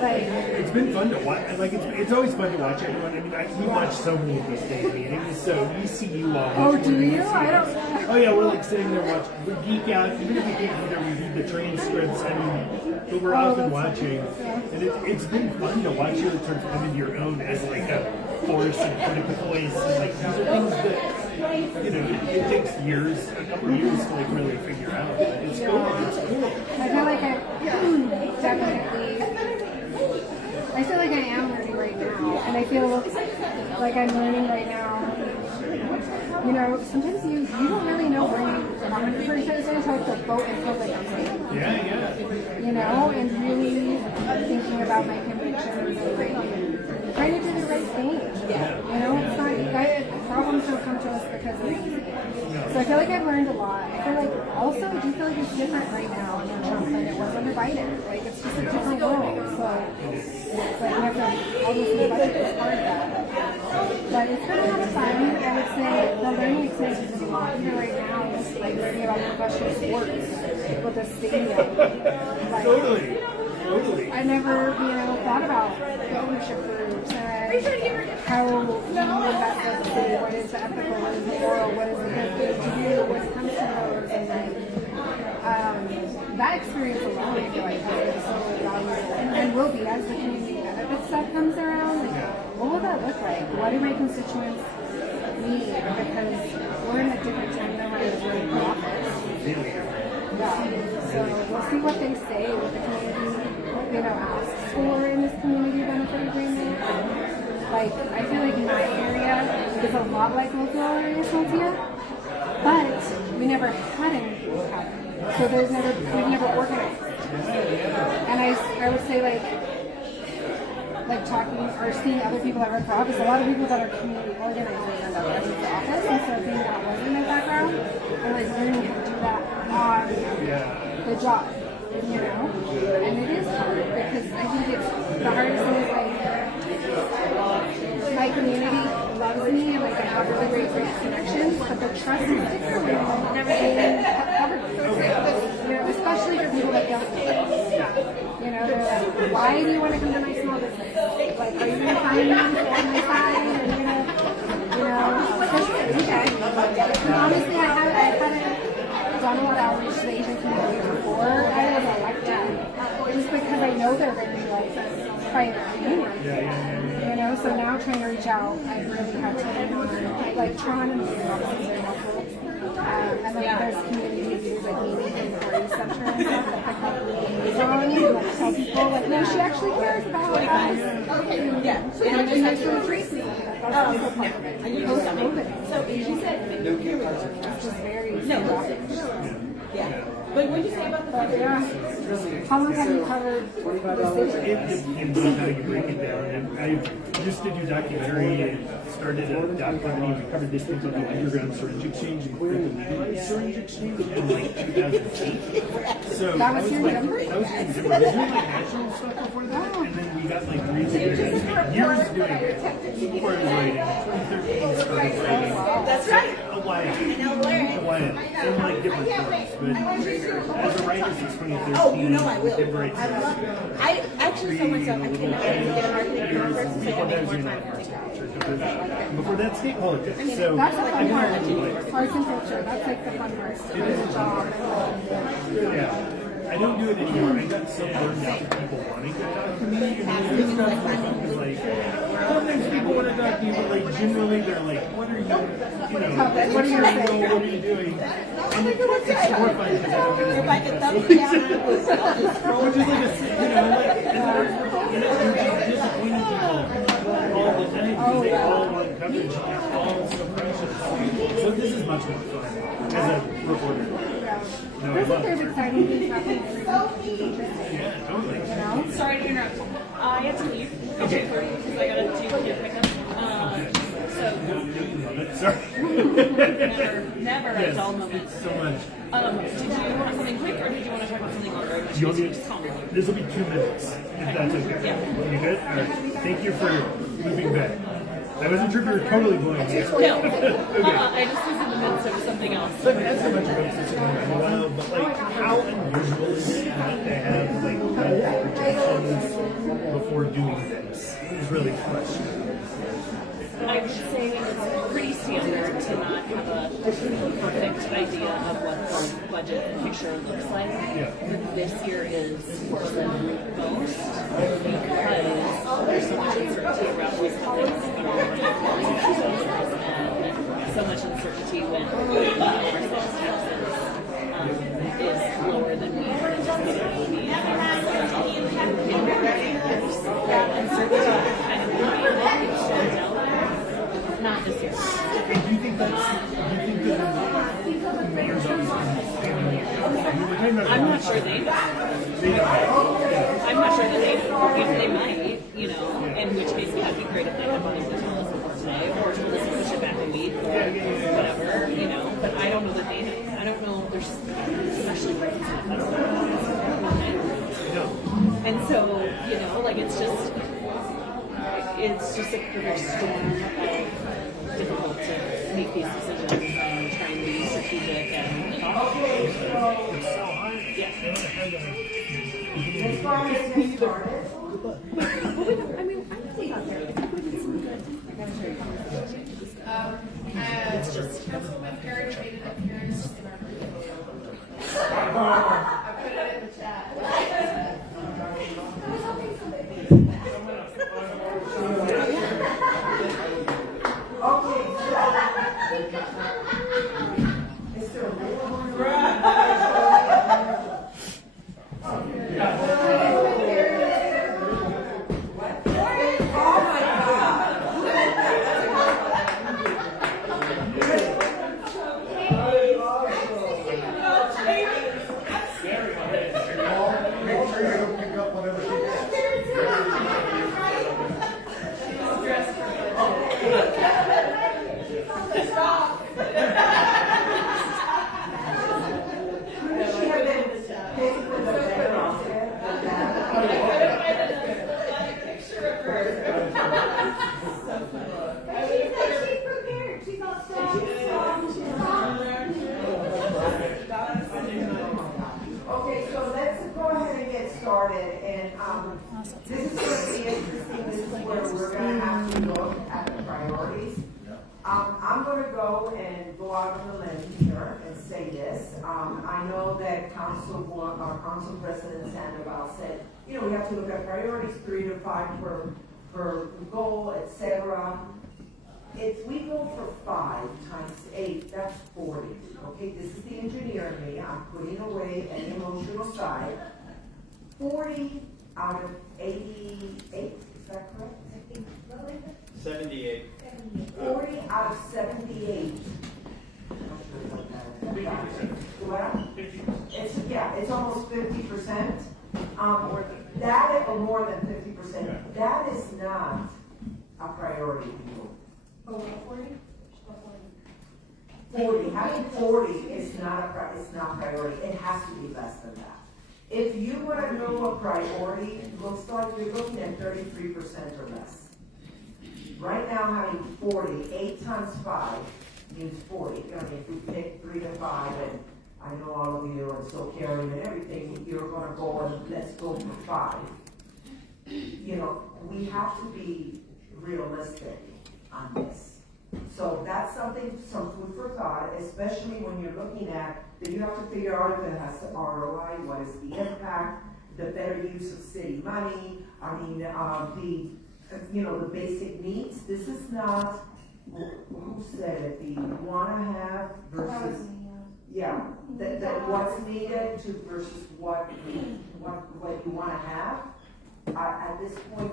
Like, it's been fun to watch. Like it's always fun to watch everyone. I mean, we watch so many of these state meetings, so we see you all. Oh, do you? I don't. Oh yeah, we're like sitting there watching. We geek out. Even if we can't either, we read the transcripts. I mean, but we're often watching, and it's been fun to watch you sort of come into your own as like a force and critical voice. And like these are things that. You know, it takes years, a couple of years to like really figure out. But it's cool. It's cool. I feel like I definitely. I feel like I am learning right now, and I feel like I'm learning right now. You know, sometimes you don't really know where you are until the boat and feels like I'm safe. Yeah. You know, and really thinking about my convictions and like trying to do the right thing. Yeah. You know, it's not, problems don't come to us because of easy. So I feel like I've learned a lot. I feel like, also, I do feel like it's different right now under Trump than it was under Biden. Like, it's just a different world. So it's like, you have to, obviously, budget is part of that. But it's been a lot of fun. I would say the learning experience is a lot here right now. Just like learning about professional sports with a stadium. Like, Totally. I never, thought about the ownership groups and how you invest as a city. What is the ethical? What is the moral? What is the good thing to do when it comes to those? And that experience alone, I feel like, has been so valuable and will be as the community benefit stuff comes around. Like, what will that look like? What do my constituents need? Because we're in a different time than when I was running for office. Yeah. So we'll see what they say, what the community, asks for in this community benefit agreement. Like, I feel like my area is a lot like local areas here, but we never had anything happen. So we've never organized. And I would say like talking or seeing other people that run for office, a lot of people that are community organizers end up running for office, and so being that wasn't my background, and like learning how to do that on the job, and it is hard because I think it's the hardest thing is like my community loves me and like I have really great connections, but the trust is different when I've never been covered, especially for people that don't know. They're like, why do you want to come to my small business? Like, are you going to find me on my side? And honestly, I haven't done a lot of outreach to the Asian community before I was elected, just because I know they're going to be like fighting. So now trying to reach out, I really have to learn on, like Tron and the offices are helpful. And then there's community views like Amy and the Brave Center and stuff that pick up liaison and like tell people like, no, she actually cares about us. Okay, yeah. And there's some treatment. That's also part of it. Post-COVID. So she said, it's just very yeah. But what did you say about the how long have you covered the city? It depends on how you break it down. And I used to do documentary and started a doc company. We covered this thing called the Underground Syringe Exchange and the Legalized Syringe Exchange in like 2008. So that was your number? That was in Denver. We did like national stuff before that, and then we got like years doing it. Before I was writing, 2013 I started writing. That's right. A while. In like different forms, but as a writer since 2013, oh, I will. did write I actually told myself I cannot get a marketing conference so I can make more time for TikTok. Before that, state politics. So that's the fun part. Arts and culture. That's like the fun part. It is a job. Yeah. I don't do it anymore. I got so burned out of people wanting to talk to me. It's not like, sometimes people want to talk to you, but like generally they're like, what are you, what are you saying? What are you doing? And it's more fun because I don't get as many questions. Which is like a, disappointing people all the time because they all want coverage and they're all so precious. So this is much more fun as a reporter. There's exciting things happening. Yeah, totally. Sorry to interrupt. I have to leave. Okay. Because I gotta do kid pickup. Sorry. Never a dull moment. So much. Did you want something quick, or did you want to talk about something longer? You want me to, this will be 2 minutes, if that's okay. Yeah. You good? All right. Thank you for moving back. I wasn't sure if you were totally blowing me. No. Okay. I just was in the midst of something else. So that's so much about this in a while, but like, how unusual is it not to have like protections before doing this? Is really the question. I would say it's pretty standard to not have a perfect idea of what the budget picture looks like. Yeah. This year is worse than most because there's so much uncertainty around what's happening with federal and so much uncertainty when our sales taxes is lower than we anticipated it would be. That uncertainty kind of stands out. Not this year. Do you think that's, mayor's office I'm not sure they know. I'm not sure that they might, In which case, yeah, it'd be great if they had money to tell us before today, or to listen push it back a week, or whatever, you know. But I don't know that they have. I don't know. There's especially right now. I don't know. And so, you know, like it's just a perfect storm of difficult to make these decisions and try and be strategic and thoughtful. Yeah. Let's go ahead and get started. I mean, I really got there. It would have been some good. It's just Councilwoman Perry made an appearance in our meeting. I put it in the chat. Okay, so this is going to be interesting. This is where we're going to have to look at the priorities. I'm going to go out on the limb here and say this. I know that Council President Sandoval said, you know, we have to look at priorities, 3 to 5 per goal, etc. If we go for 5 times 8, that's 40. Okay, this is the engineer in me. I'm putting away any emotional side. 40 out of 88, is that correct? 78. 40 out of 78. It's almost 50%. That or more than 50%. That is not a priority. 40. Having 40 is not priority. It has to be less than that. If you want to know what priority looks like, you're looking at 33% or less. Right now, having 40, 8 times 5 means 40. I mean, if we pick 3 to 5, and I know all of you are so caring and everything, you're going to go and let's go for 5. You know, we have to be realistic on this. So that's something, some food for thought, especially when you're looking at that you have to figure out if it has the ROI, what is the impact, the better use of city money. I mean, the basic needs. This is not who said it. The want to have versus that what's needed to versus what you want to have. At this point,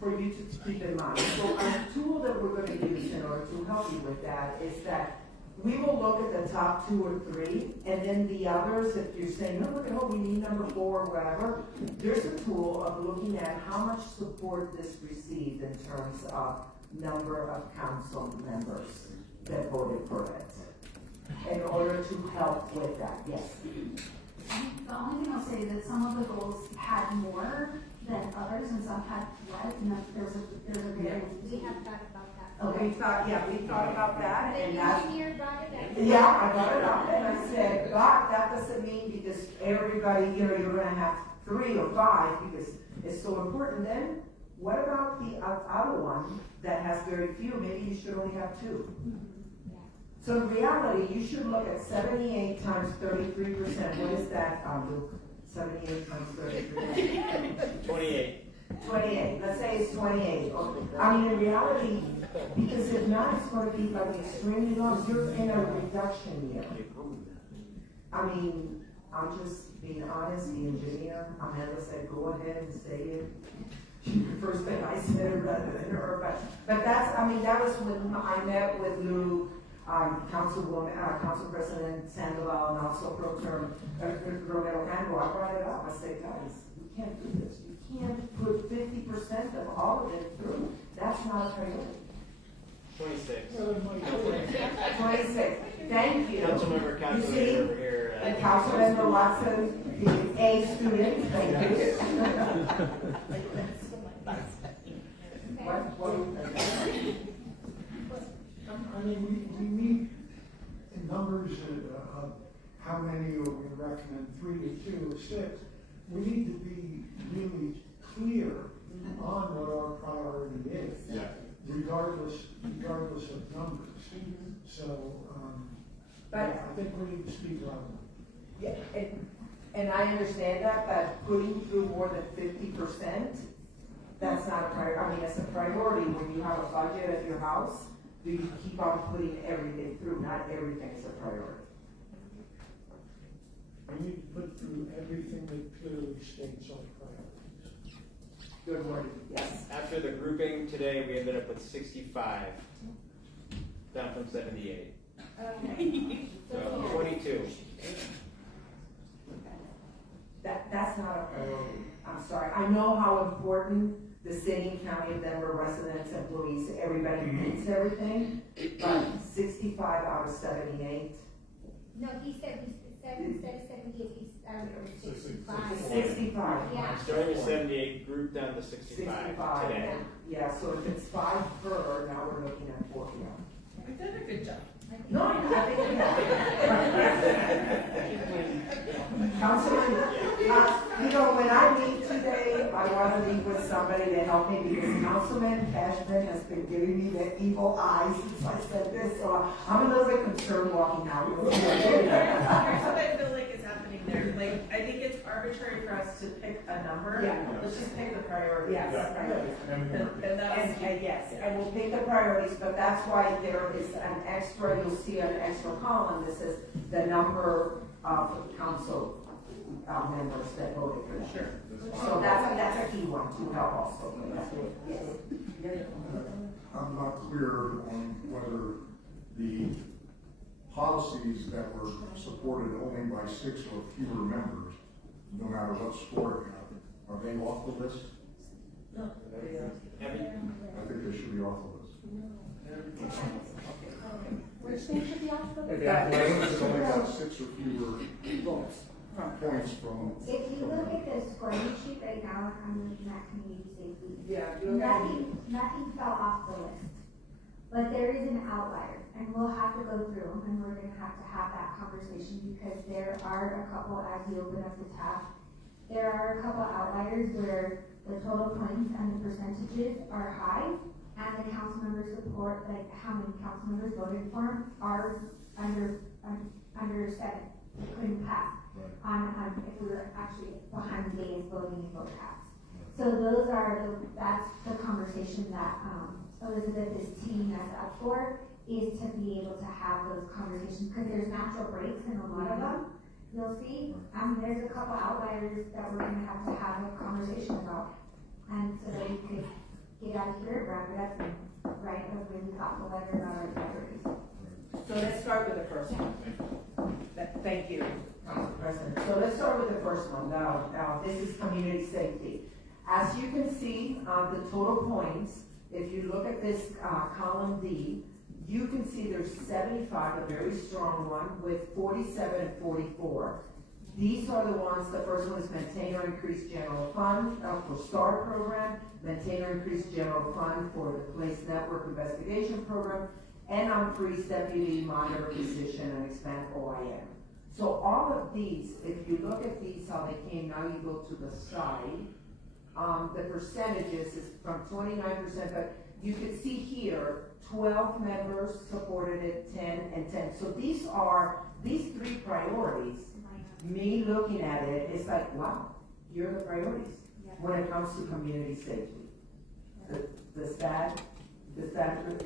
for you to keep in mind. So a tool that we're going to use in order to help you with that is that we will look at the top 2 or 3, and then the others, if you're saying, no, look at what we need number 4 or whatever, there's a tool of looking at how much support this received in terms of number of council members that voted for it, in order to help with that. Yes? The only thing I'll say is that some of the goals had more than others, and some had less, and there's a variance. We have thought about that. Okay, we thought about that, and that's, engineer brought it up. yeah, I brought it up, and I said, but that doesn't mean because everybody, you're gonna have 3 or 5 because it's so important. Then what about the other one that has very few? Maybe you should only have 2. So in reality, you should look at 78 times 33%. What is that, Luke? 78 times 33%. 28. 28. Let's say it's 28. I mean, in reality, because if not, it's going to be like extremely long. You're in a reduction year. I mean, I'm just being honest. The engineer, Amanda said, go ahead and say it. She prefers that I said it rather than her. But that's, I mean, that was when I met with Lou, Council President Sandoval, and also Pro Term Romero Canvo. I brought it up. I said, guys, we can't do this. You can't put 50% of all of it through. That's not a priority. 26. 26, thank you. Councilmember You Calculator see, over here. and Councilmember Watson, the A student, thank you. I mean, we meet in numbers of how many we recommend, 3 to 2 or 6. We need to be really clear on what our priority is, regardless of numbers. So, But I think we need to speak loudly. yeah, and I understand that, but putting through more than 50%, that's not a priority. I mean, it's a priority when you have a budget at your house. Do you keep on putting everything through? Not everything is a priority. We need to put through everything that clearly states our priorities. Good word, yes. After the grouping today, we ended up with 65, down from 78. So 22. That's not a priority. I'm sorry. I know how important the city and county of Denver residents, employees, everybody needs everything, but 65 out of 78. No, he said he's 78, he's 65. 65. Yeah. Starting with 78, grouped down to 65 today. Yeah, so if it's 5 per, now we're looking at 40. We've done a good job. No, I think we have. Councilman, you know, when I meet today, I want to meet with somebody to help me because Councilman Cashman has been giving me the evil eye since I said this, so I'm a little bit concerned walking out. Here's what I feel like is happening there. Like, I think it's arbitrary for us to pick a number. Yeah. Let's just pick the priority. Yes. And that was. Yes, and we'll pick the priorities, but that's why there is an extra, you'll see an extra column that says the number of council members that voted for that. Sure. So that's a key one to help also. Yes. I'm not clear on whether the policies that were supported only by 6 or fewer members, no matter what score it got, are they off the list? No. I think they should be off the list. Which thing should be off the list? If it's only got 6 or fewer points from. If you look at the scoring sheet right now, I'm looking at community safety. Yeah. Nothing fell off the list. But there is an outlier, and we'll have to go through, and we're gonna have to have that conversation because there are a couple, as we open up the tab, there are a couple outliers where the total points and the percentages are high, and the council member support, like how many council members voted for them, are under 7. It couldn't pass if we were actually behind the days voting in vote counts. So that's the conversation that Elizabeth's team is up for, is to be able to have those conversations, because there's natural breaks in a lot of them. You'll see, there's a couple outliers that we're gonna have to have a conversation about. And so that we could get out of here, wrap it up, and write a really thoughtful letter about our priorities. So let's start with the first one. Thank you, Council President. So let's start with the first one. Now this is community safety. As you can see, the total points, if you look at this column D, you can see there's 75, a very strong one, with 47 and 44. These are the ones, the first one is maintain or increase general fund for STAR program, maintain or increase general fund for the police network investigation program, and increase deputy monitor position and expand OIM. So all of these, if you look at these, how they came, now you go to the side, the percentages is from 29%, but you can see here, 12 members supported it, 10 and 10. So these 3 priorities, me looking at it, it's like, wow, you're the priorities when it comes to community safety. The stat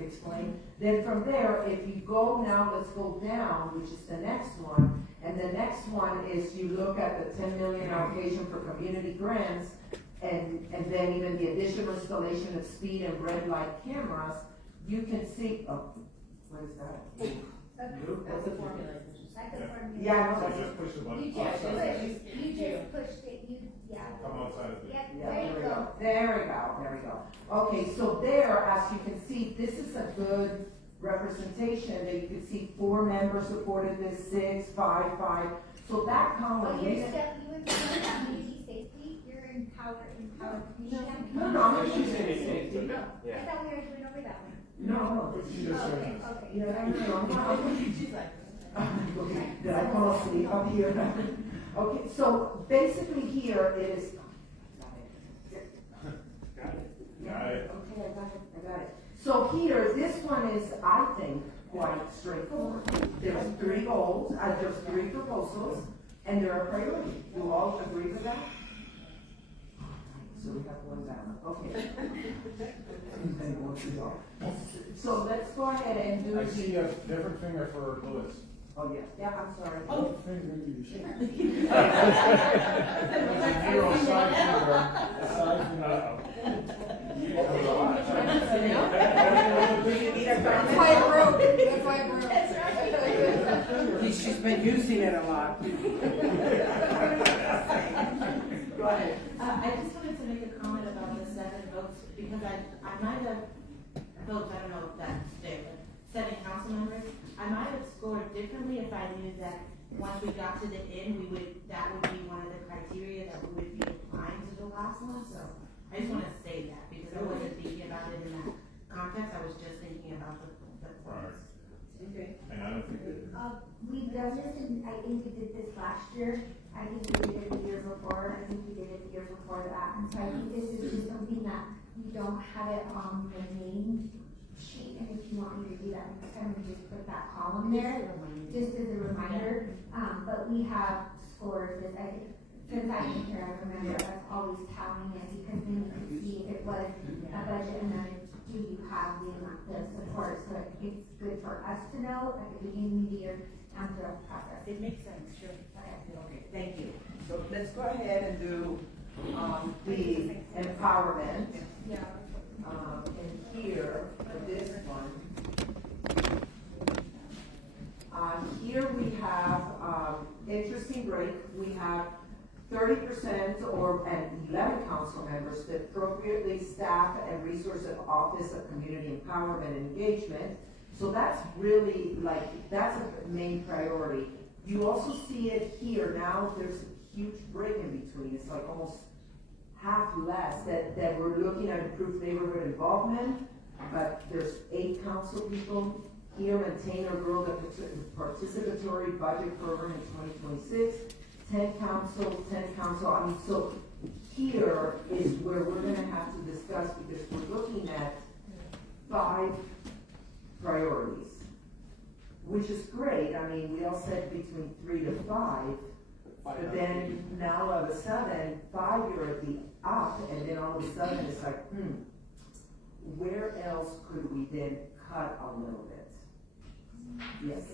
explain. Then from there, if you go now, let's go down, which is the next one, and the next one is you look at the 10 million allocation for community grants, and then even the additional installation of speed and red light cameras, you can see, oh, what is that? That's the formula. Like the formula. Yeah, So just push the button. You just pushed it, Yeah. Come outside of it. Yep, Yeah, there you go. There we go. Okay, so there, as you can see, this is a good representation, that you can see 4 members supported this, 6, 5, 5. So that column. But you're still, you would say that community safety, you're empowered. No, I'm not using safety. I thought we were doing over that one. No, this is just. Okay. She's like. Did I fall asleep up here? Okay, so basically here is. Got it. Okay, I got it. So here, this one is, I think, quite straightforward. There's 3 goals, there's 3 proposals, and they're a priority. You all agree with that? So we have one down, okay. So let's go ahead and do. I see a different finger for Louis. Oh, yeah, I'm sorry. Oh. Finger you see. Zero side finger, aside from that. That's why it broke. That's why it broke. She's been using it a lot. Go ahead. I just wanted to make a comment about the 7 votes, because I might have voted, I don't know if that's there, but 7 council members, I might have scored differently if I knew that once we got to the end, that would be one of the criteria that we would be applying to the last one, so I just wanna say that, because I wasn't thinking about it in that context, I was just thinking about the points. Okay. And I don't think that. We've done this, and I think we did this last year. I think we did it the year before. I think we did it the year before that. And so I think this is just something that we don't have it on the main sheet. And if you want me to do that next time, we just put that column there, just as a reminder. But we have scored this. I think since I've been here, I remember us always tallying it, because then you can see if it was a budget amendment. Do you have the support? So it's good for us to know at the beginning of the year and throughout the process. It makes sense, sure. Okay, thank you. So let's go ahead and do, the empowerment. Yeah. And here, for this one, here we have, interesting break. We have 30% and 11 council members that appropriately staff and resource of Office of Community Empowerment and Engagement. So that's really that's a main priority. You also see it here now, there's a huge break in between. It's like almost half less that we're looking at improved neighborhood involvement, but there's 8 council people here, maintain or grow the participatory budget program in 2026. 10 council, I mean, so here is where we're gonna have to discuss, because we're looking at 5 priorities, which is great. I mean, we all said between 3 to 5, but then now all of a sudden, 5 you're at the up, and then all of a sudden it's like, where else could we then cut a little bit? Yes.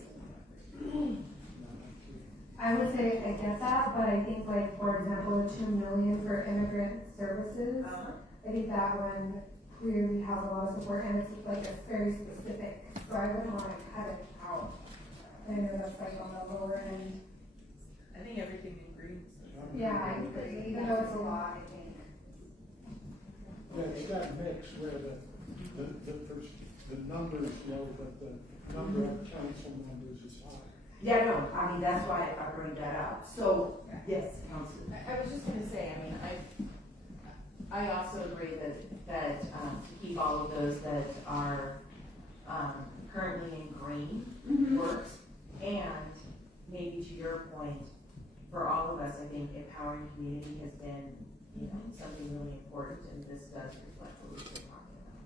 I would say I get that, but I think like, for example, the 2 million for immigrant services, I think that one clearly has a lot of support, and it's like a very specific, so I wouldn't want to cut it out. I know that's like on the lower end. I think everything in green. Yeah, I agree, even though it's a lot, I think. Yeah, it's that mix where the numbers low, but the number of council members is high. Yeah, no, I mean, that's why I bring that up. So, yes, Councilor. I was just gonna say, I mean, I also agree that to keep all of those that are currently in green works, and maybe to your point, for all of us, I think empowering community has been, something really important, and this does reflect what we've been talking about.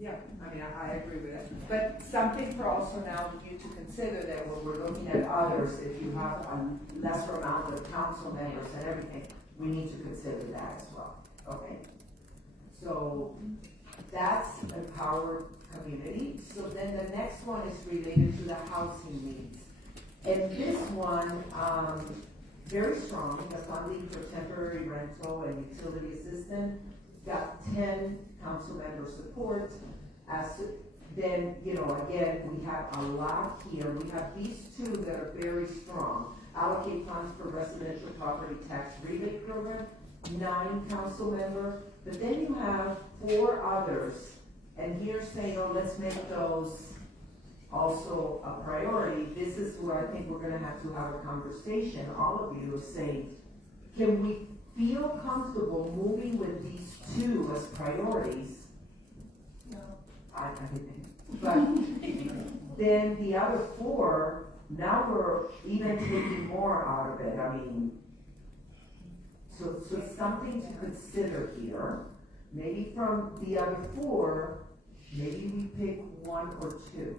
Yeah, I mean, I agree with it. But something for also now you to consider that when we're looking at others, if you have a lesser amount of council members and everything, we need to consider that as well. Okay? So that's empowered community. So then the next one is related to the housing needs. And this one, very strong, the funding for temporary rental and utility assistance, got 10 council member support. Then, again, we have a lot here. We have these 2 that are very strong. allocate funds for residential property tax rebate program, 9 council member, but then you have 4 others, and here saying, oh, let's make those also a priority. This is where I think we're gonna have to have a conversation, all of you, saying, can we feel comfortable moving with these 2 as priorities? No. But then the other 4, now we're even taking more out of it. I mean, so it's something to consider here. Maybe from the other 4, maybe we pick 1 or 2.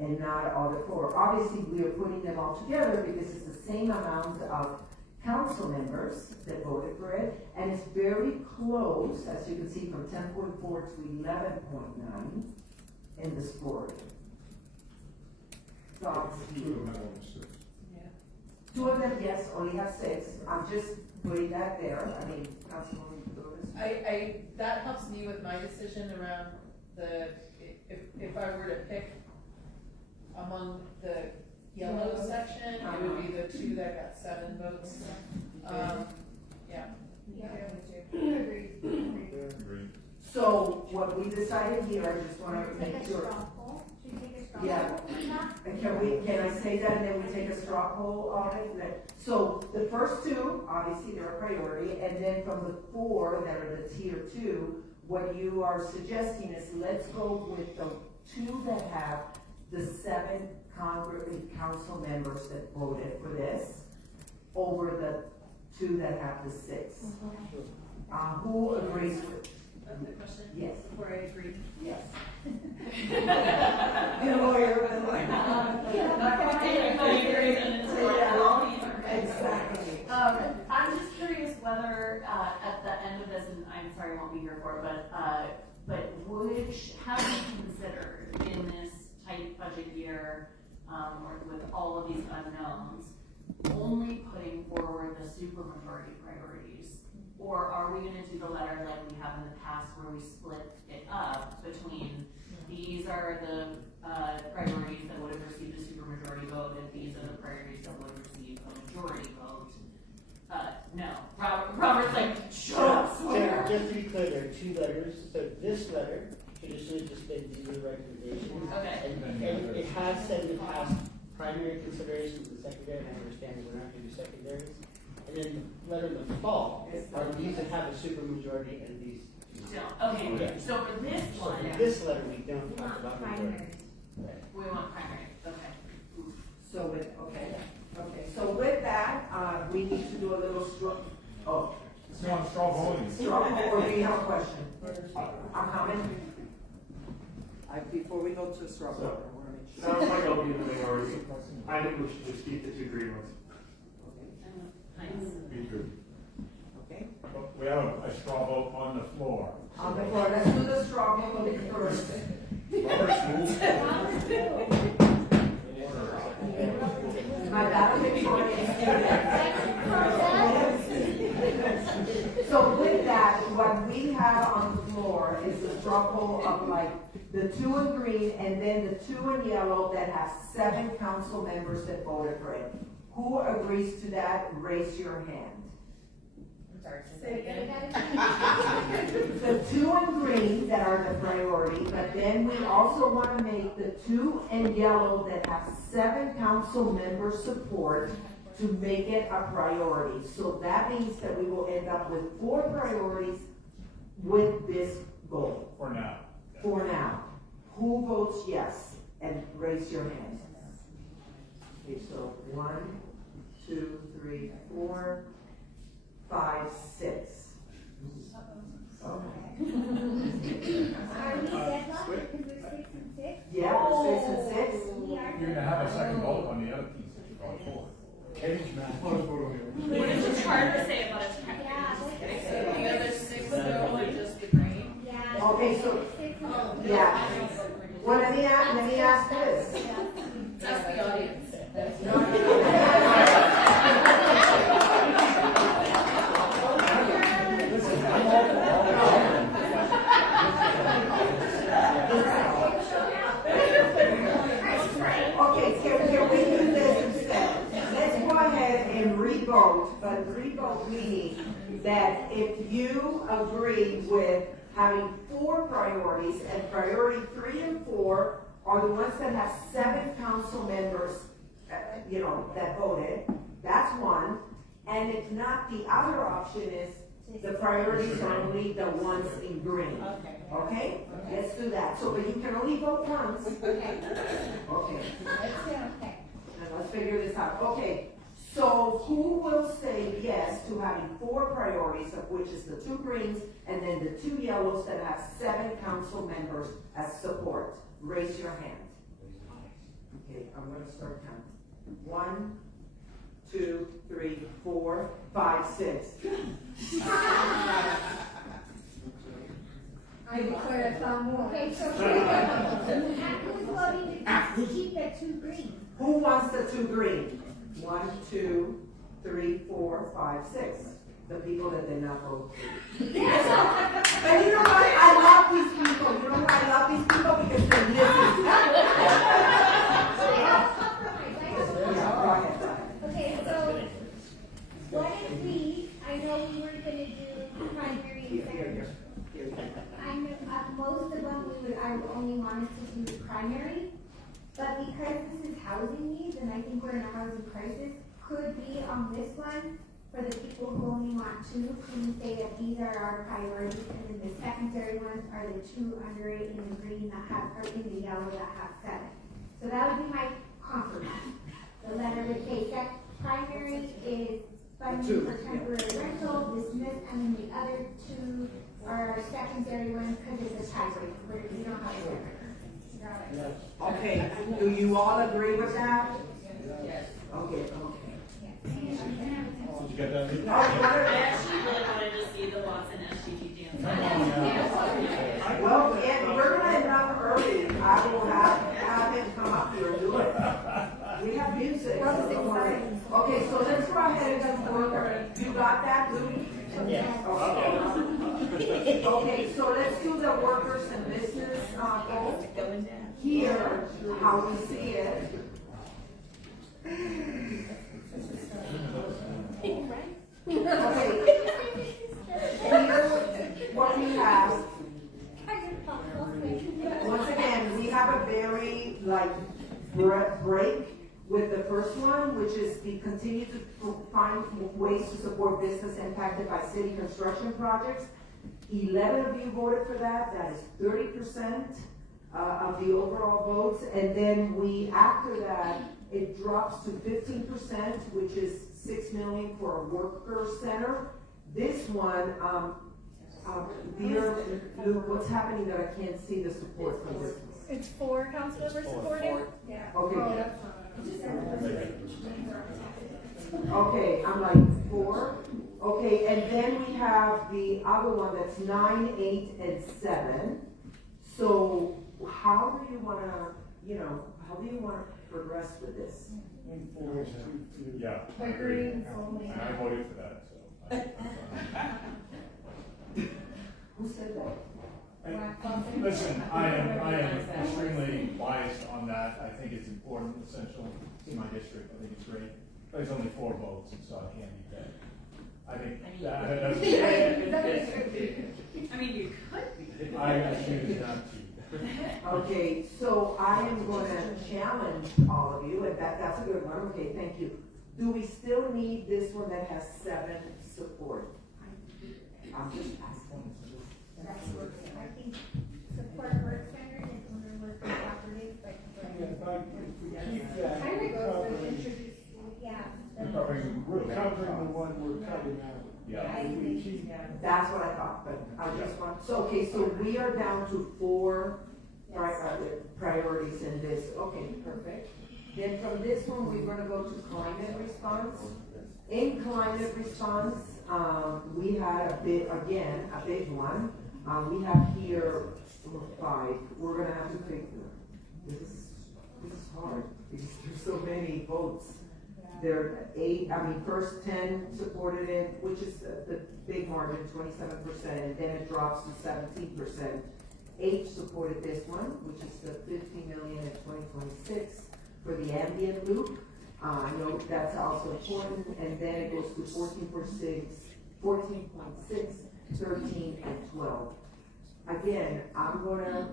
And not all the 4. Obviously, we are putting them all together because it's the same amount of council members that voted for it, and it's very close, as you can see, from 10.4 to 11.9 in the scoring. Thoughts? 2 of them, yes, only have 6. I'm just putting that there. I mean, Councilwoman Flores. That helps me with my decision around if I were to pick among the yellow section, it would be the 2 that got 7 votes. Yeah. Agreed. So what we decided here, I just want to make sure. Yeah. And can I say that and then we take a straw poll on it? So the first 2, obviously they're a priority, and then from the 4 that are the tier 2, what you are suggesting is let's go with the 2 that have the 7 council members that voted for this over the 2 that have the 6. Who agrees with? The question? Yes. Before I agree. Yes. You're a lawyer, but exactly. I'm just curious whether, at the end of this, and I'm sorry I won't be here for it, but have you considered in this tight budget year, or with all of these unknowns, only putting forward the supermajority priorities? Or are we gonna do the letter like we have in the past where we split it up between these are the priorities that would have received a supermajority vote and these are the priorities that would receive a majority vote? No. Robert's like, shut up. Just to be clear, there are 2 letters. So this letter should have just been these are the recommendations. Okay. And it has said in the past primary considerations and secondary, and I understand that we're not going to do secondaries. And then the letter in the fall are these that have a supermajority and these don't. Okay, so for this one. So for this letter, we don't talk about majority. Right. We want primary, okay. So with that, we need to do a little straw. Oh. It's not straw voting. Straw poll, or do you have a question? A comment? Before we go to straw poll, I want to make sure. Sounds like I'll be in the minority. I think we should just keep the 2 green ones. Me too. Okay. We have a straw vote on the floor. On the floor, let's do the straw poll first. My battle So with that, what we have on the floor is the straw poll of like the 2 in green and then the 2 in yellow that have 7 council members that voted for it. Who agrees to that? Raise your hand. I'm sorry, say it again. The 2 in green that are the priority, but then we also want to make the 2 in yellow that have 7 council member support to make it a priority. So that means that we will end up with 4 priorities with this goal. For now. For now. Who votes yes? And raise your hand. Okay, so 1, 2, 3, 4, 5, 6. Okay. Are we deadlocked because we're 6 and 6? Yeah, we're 6 and 6. You're gonna have a second vote on the other piece that you voted for. What is it hard to say about it? So the other 6 though are just the green? Yeah. Okay, so, yeah. Well, let me ask this. That's the audience. Okay, can we do this instead? vote, meaning that if you agree with having 4 priorities, and priority 3 and 4 are the ones that have 7 council members, that voted, that's one. And if not, the other option is the priorities are only the ones in green. Okay? Let's do that. So, but you can only vote once. Okay. Let's figure this out. Okay. So who will say yes to having 4 priorities, of which is the 2 greens and then the 2 yellows that have 7 council members as support? Raise your hand. Okay, I'm going to start counting. 1, 2, 3, 4, 5, 6. I declare a thumb war. Okay, so who's voting to keep the 2 green? Who wants the 2 green? 1, 2, 3, 4, 5, 6. The people that did not vote. But you know what? I love these people. You know why I love these people? Because they're living. Okay, so what if I know we were gonna do primary and secondary. Most of them I would only want us to do primary, but because this is housing needs, and I think we're in a housing crisis, could be on this one, for the people who only want 2, can we say that these are our priorities, and then the secondary ones are the 2 under it in the green that have, or in the yellow that have 7. So that would be my compromise. The letter would say that primary is funding for temporary rental, dismiss, and then the other 2 are our secondary ones because it's a tiebreaker, where we don't have a tiebreaker. Okay, do you all agree with that? Yes. Okay. Did you get that? I actually really wanted to see the Watson SGT dance. Well, if we're gonna end up early, I will have him come up here and do it. We have music. Okay, so let's go ahead and just work. You got that, Lou? Yeah. Okay, so let's do the workers and business, goal. Here, how we see it. Okay. Here, what we have. Once again, we have a very, break with the first one, which is the continue to find ways to support business impacted by city construction projects. 11 of you voted for that. That is 30% of the overall votes. And then after that, it drops to 15%, which is $6 million for a worker center. This one, dear Luke, what's happening that I can't see the support for this? It's 4 council members supported? Yeah. Okay. Okay, I'm like 4. Okay, and then we have the other one that's 9, 8, and 7. So how do you want to progress with this? Yeah. I agree. And I voted for that, so. Who said that? Listen, I am extremely biased on that. I think it's important, essential to my district. I think it's great. But it's only 4 votes, so I can't beat that. I think that's. I mean, you could be. I choose not to. Okay, so I am going to challenge all of you, and that's a good one. Okay, thank you. Do we still need this one that has 7 support? I'm just asking. I think support work centers and owner work cooperatives, We're covering the one we're cutting out. Yeah. That's what I thought, but I just want, so we are down to 4 priorities in this. Okay, perfect. Then from this one, we're gonna go to climate response. In climate response, we had a big one. We have here 5. We're gonna have to pick them. This is hard because there's so many votes. There are 8, first 10 supported it, which is the big margin, 27%, and then it drops to 17%. 8 supported this one, which is the $50 million in 2026 for the ambient loop. I know that's also important, and then it goes to 14.6, 13, and 12. Again, I'm gonna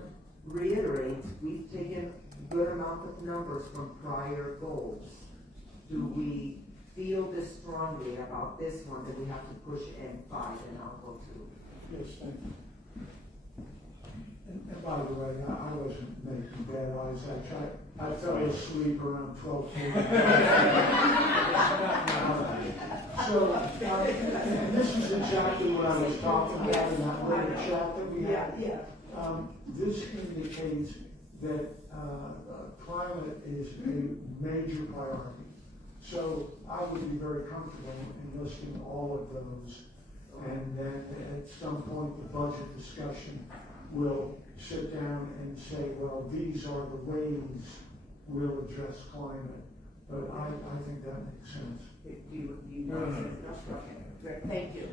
reiterate, we've taken a good amount of numbers from prior goals. Do we feel this strongly about this one that we have to push N5, and I'll go through? Yes, thank you. And by the way, I wasn't making bad eyes. I fell asleep around 12:40. So, and this is exactly what I was talking about in that later chat that we had. This indicates that climate is a major priority. So I would be very comfortable in listing all of those. And then at some point, the budget discussion will sit down and say, well, these are the ways we'll address climate. But I think that makes sense. Thank you.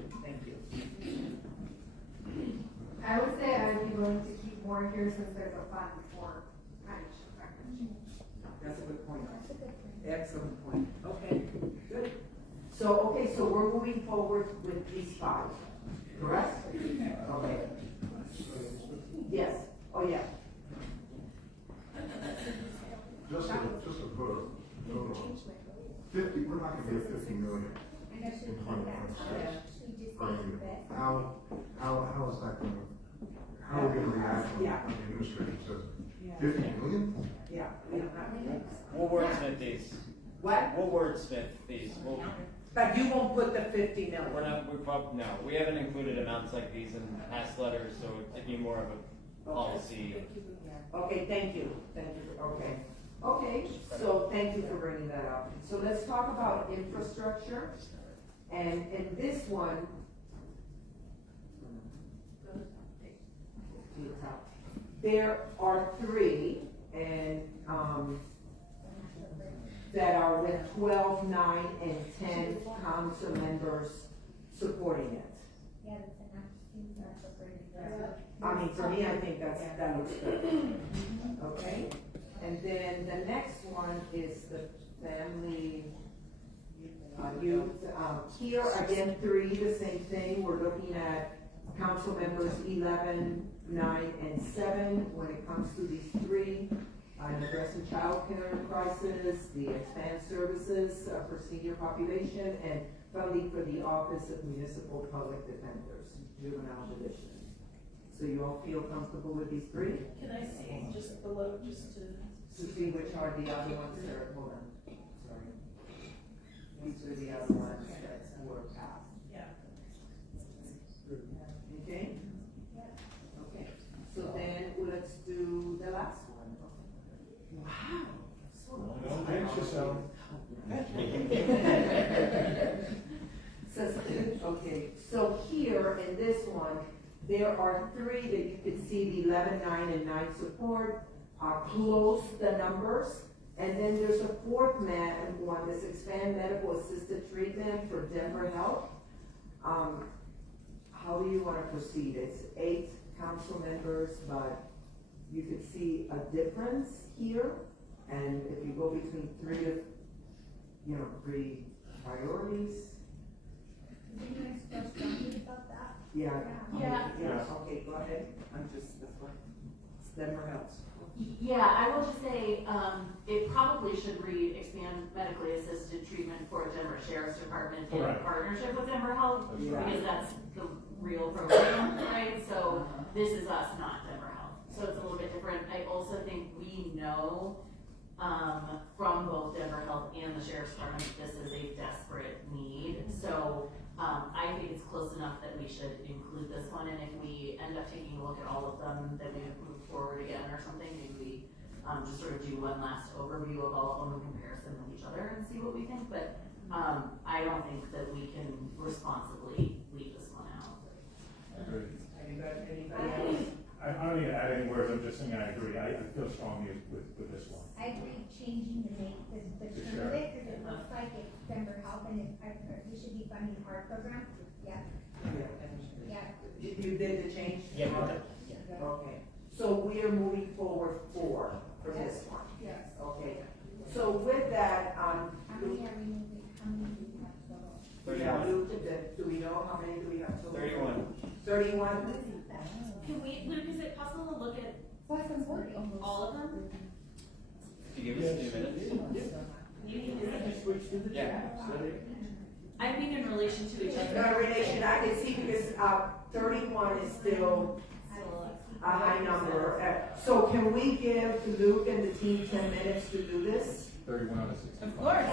I would say I'd be willing to keep more here since there's a fund for managed recognition. That's a good point. Excellent point. Okay, good. So we're moving forward with these 5, correct? Okay. Yes. Oh, yeah. Just to put a note on 50, we're not gonna get 50 million in climate funding. How is that gonna, how are we gonna react when the administration says 50 million? Yeah. We'll wordsmith these. What? We'll wordsmith these. But you won't put the 50 million? No, we haven't included amounts like these in past letters, so it'd be more of a policy. Okay, thank you. Okay, so thank you for bringing that up. So let's talk about infrastructure. And in this one, there are 3, and that are with 12, 9, and 10 council members supporting it. I mean, for me, I think that looks good. Okay? And then the next one is the family youth. Here, again, 3, the same thing. We're looking at council members 11, 9, and 7 when it comes to these 3. Addressing child care crisis, the expand services for senior population, and funding for the Office of Municipal Public Defenders, Juvenile Division. So you all feel comfortable with these 3? Can I see just below, just to see which are the other ones that are, hold on, sorry. These are the other ones that were passed. Yeah. Okay? Okay. So then let's do the last one. Wow. Don't jinx yourself. Okay, so here in this one, there are 3 that you can see the 11, 9, and 9 support, close the numbers, and then there's a 4th one, this expand medical assisted treatment for Denver Health. How do you want to proceed? It's 8 council members, but you could see a difference here, and if you go between 3 priorities. Did you express something about that? Yeah. Yeah. Okay, go ahead. I'm just, this one. Denver Health. Yeah, I will just say, it probably should read expand medically assisted treatment for Denver Sheriff's Department in partnership with Denver Health, because that's the real program, right? So this is us, not Denver Health. So it's a little bit different. I also think we know, from both Denver Health and the Sheriff's Department, this is a desperate need. So I think it's close enough that we should include this one, and if we end up taking a look at all of them, then we move forward again or something, maybe we just sort of do one last overview of all of them in comparison with each other and see what we think, but I don't think that we can responsibly leave this one out. Anybody else? I don't need to add any words, I'm just saying I agree, I feel strongly with this one. I agree changing the name, the term of it, because it looks like it's Denver Health, and we should be funding our program. Yeah. You did the change? Yeah. Okay. So we are moving forward 4 for this one? Yes. Okay. So so with that, Luke, yeah, 31. Luke, do we know how many do we have total? 31. 31? Can we, Luke, is it possible to look at all of them? If you give us 2 minutes. Yeah. I mean in relation to each other. No relation, I can see because, 31 is still a high number. So can we give Luke and the team 10 minutes to do this? 31 out of 65. Of course.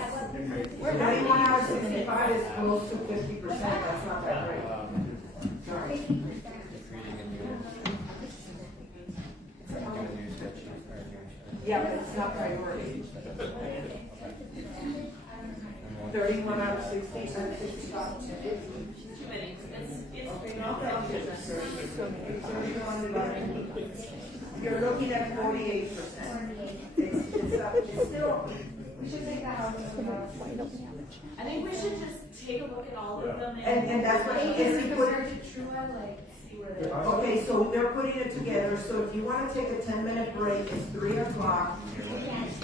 31 out of 65 is close to 50%, that's not that great. Sorry. Yeah, but it's not priority. 31 out of 60, and 65. Too many. Okay, no, you're looking at 48%. It's still, We should take that out. I think we should just take a look at all of them and that's what he is. see where they are. Okay, so they're putting it together, so if you wanna take a 10-minute break, it's 3 o'clock.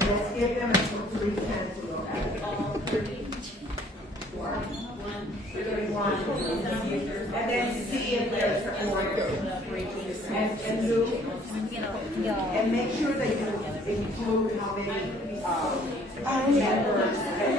Let's give them until 3:10 to look at it. All 30. 31. And then see if there's support. And Luke, and make sure that you include how many, members and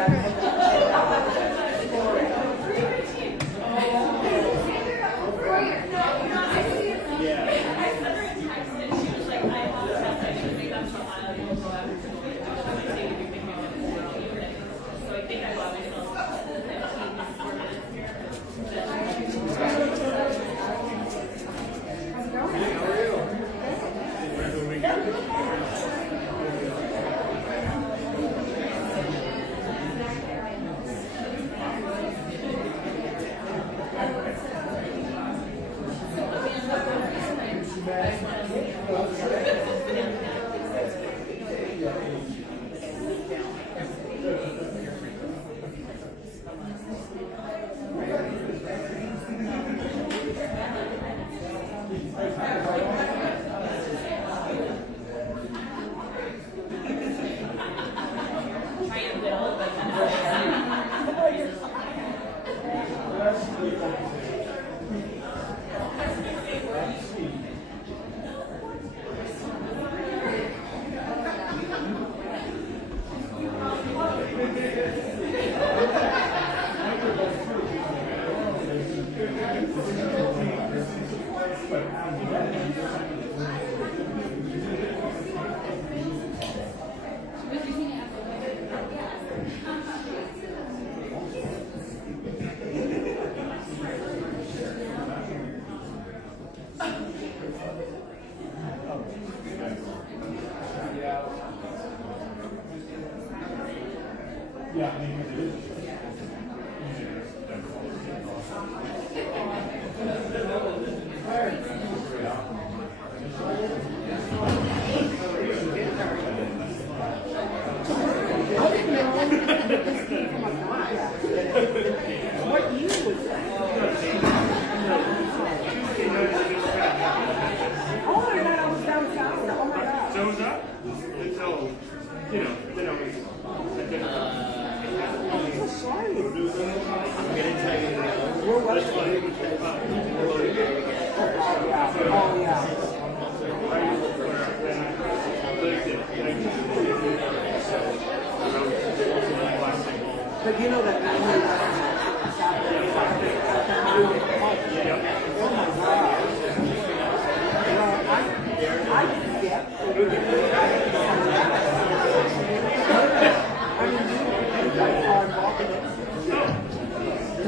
But you know that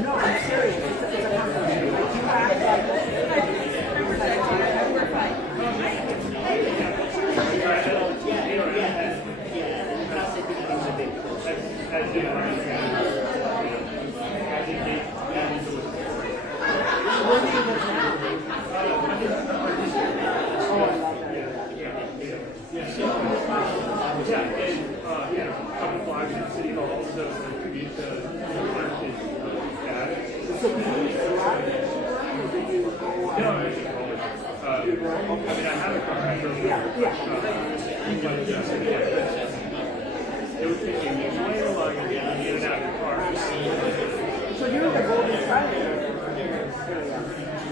no, I'm serious. It would take you way longer to get in and out of your car. So you're in the Golden Triangle.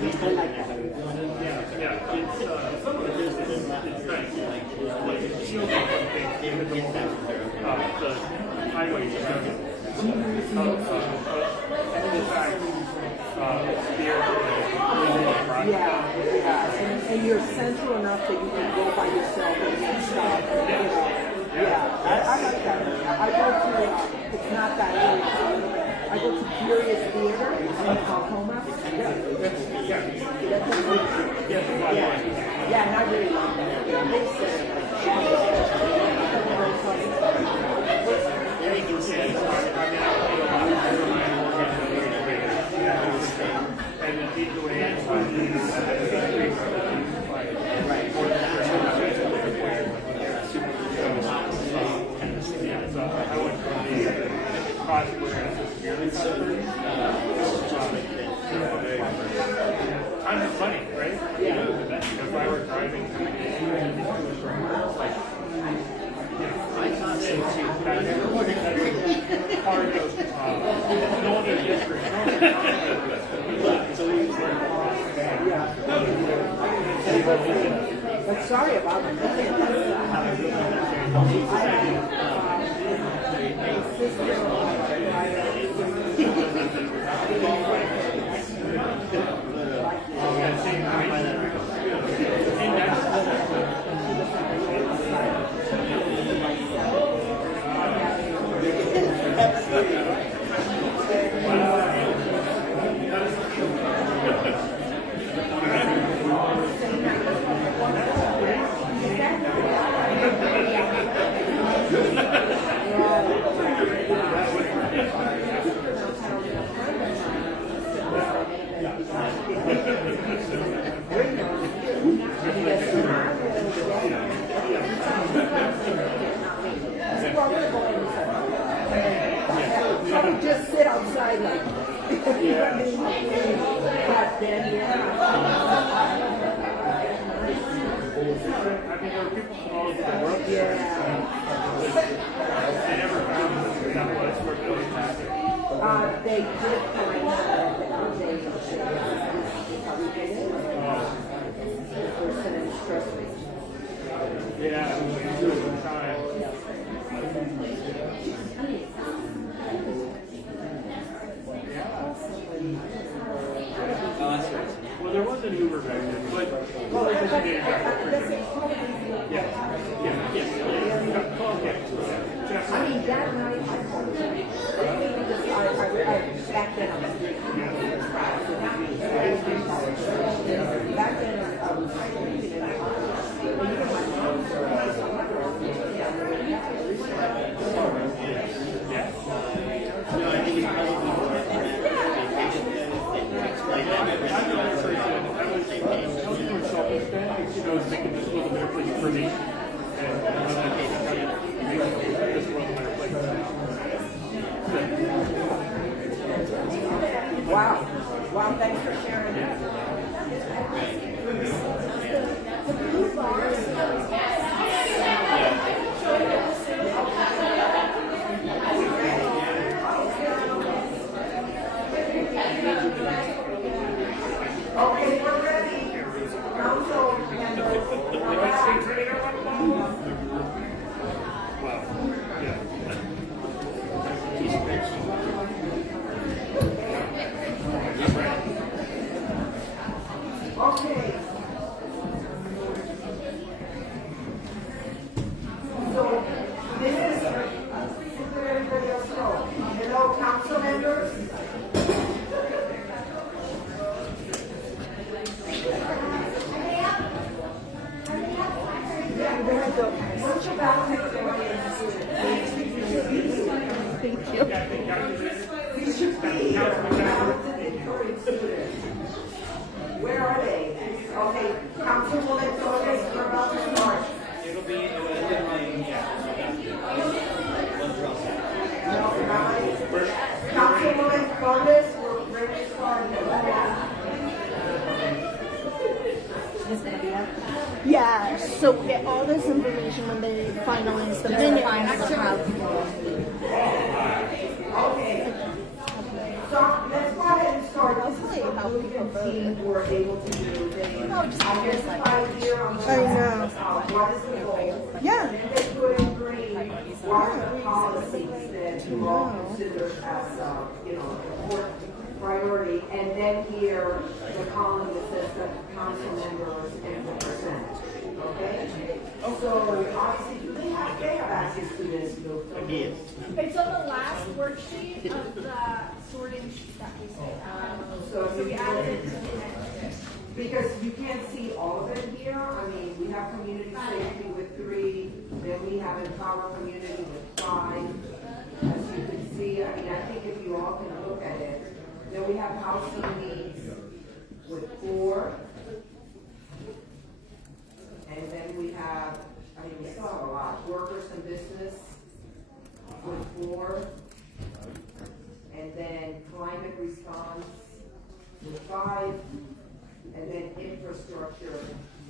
I like that. Yeah, it's some of it is it's nice. Like it shields off from things, even at the moment. The highways are and in fact, spear And you're central enough that you can go by yourself and get stuff. Yeah, I like that. I go to, it's not that area. I go to Furious Theater in Tacoma. Yeah, and I really like that. Yeah, you can see it. And the way it's so I went from the cross where it's severely covered. Kind of funny, right? Yeah. Because if I were driving like, I thought so too. Part of no other district. But sorry about that. Just sit outside like, yeah. But then, I mean, there were people from all over the world. They never found that place where it was happening. They did find that person in stress. Yeah, time. Well, there was an Uber back then, but I mean, that night I called him. Back then I was back then I was I was thinking this was a better place for me, and this world a better place. finalize the minutes. Okay. So let's go ahead and start. This is what the movement team were able to do. They identified here on the what is the goal. Yeah. And then they put in green what are the policies that you all consider as, important priority. And then here, the column that says the council members and the percentage. Okay? So obviously, they have access to this. Again. It's on the last worksheet of the sorting sheet that we sent. So we added it to the next. Because you can't see all of it here. I mean, we have community safety with 3, then we have empower community with 5. As you can see, I mean, I think if you all can look at it, then we have housing needs with 4. And then we have, I mean, we still have a lot, workers and business with 4. And then climate response with 5. And then infrastructure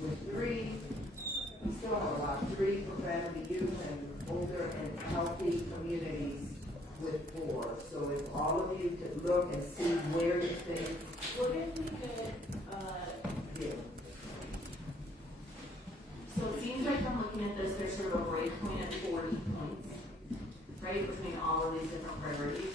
with 3. We still have a lot, 3 for family, youth, and older and healthy communities with 4. So if all of you could look and see where you think. What if we could, Yeah. so it seems like from looking at this, there's sort of a break point at 40 points, right, between all of these different priorities.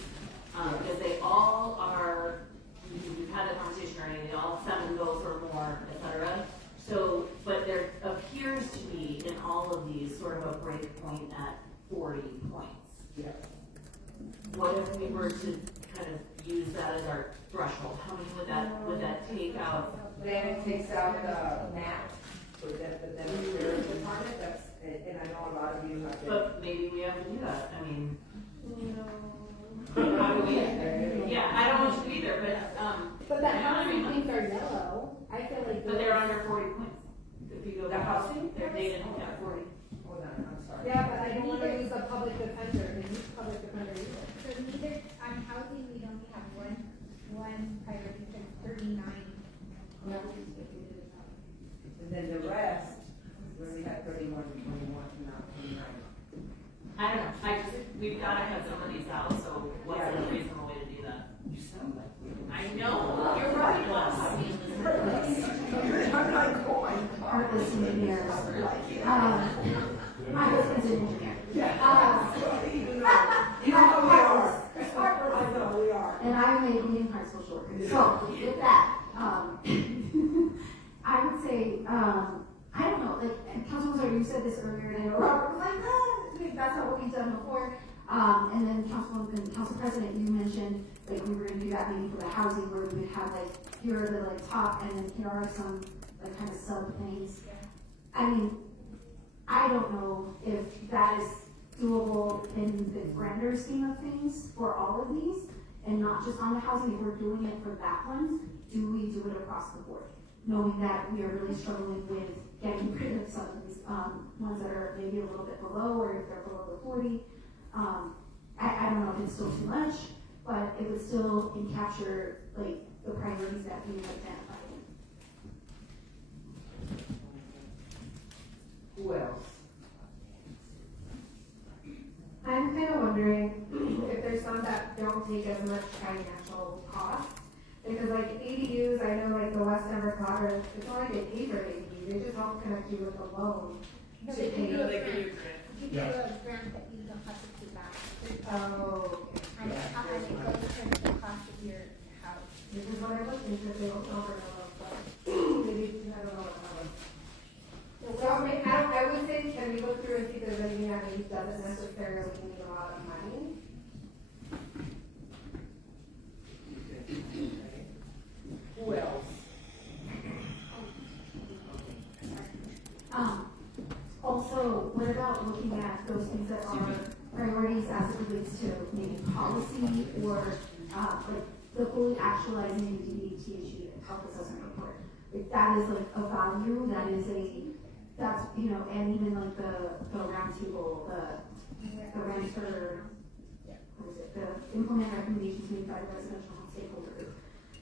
Because they all are, we've had a conversation already, they all have 7 goals or more, et cetera. So, but there appears to be in all of these sort of a break point at 40 points. Yeah. What if we were to kind of use that as our threshold? How many would that take out? Then it takes out the map for the demonstration department. That's, and I know a lot of you have been. But maybe we have to do that. I mean, how do we? Yeah, I don't want to either, but But that housing things are yellow. I feel like. But they're under 40 points. If you go The housing? they're dated at 40. Hold on, I'm sorry. Yeah, but I don't want to use a public defender and use public defender either. So neither, on housing, we only have one priority, that's 39. And then the rest, where we had 31 and 21, not 29. I don't know. We've got to have some of these out, so what's a reasonable way to do that? You sound like I know. You're right. I'm like, oh my God. Artists and engineers. My husband's an engineer. You know we are. I know we are. And I'm a leading high social worker. So with that, I would say, I don't know, like, Councilwoman, you said this earlier, and I know Robert was like, that's not what we've done before. And then Council President, you mentioned, like, we were gonna do that maybe for the housing, where we would have, like, here are the, like, top, and then here are some, like, kind of sub things. I mean, I don't know if that is doable in the grander scheme of things for all of these, and not just on the housing. If we're doing it for that one, do we do it across the board? Knowing that we are really struggling with getting rid of some of these ones that are maybe a little bit below, or if they're below the 40. I don't know if it's still too much, but it would still capture like the priorities that we've identified. Who else? I'm kind of wondering if there's some that don't take as much financial cost. Because like ADUs, I know like the West Denver Cotter, it's not like they pay for ADU, they just help connect you with a loan. No, to they pay. give you a grant. They give you Yeah. a grant that you don't have to pay back. Oh, And it goes towards the cost of your house. this is what I looked into, they don't over but maybe, I don't know what that was. So I mean, I would say, can we look through and see if there's anything that maybe doesn't necessarily need a lot of money? Who else? Also, what about looking at those things that are priorities as it relates to maybe policy or like the fully actualizing the DHE health assessment report? Like that is like a value, that is that's, you know, and even like the roundtable, the renter, what is it, the implement recommendations made by the residential home stakeholder group.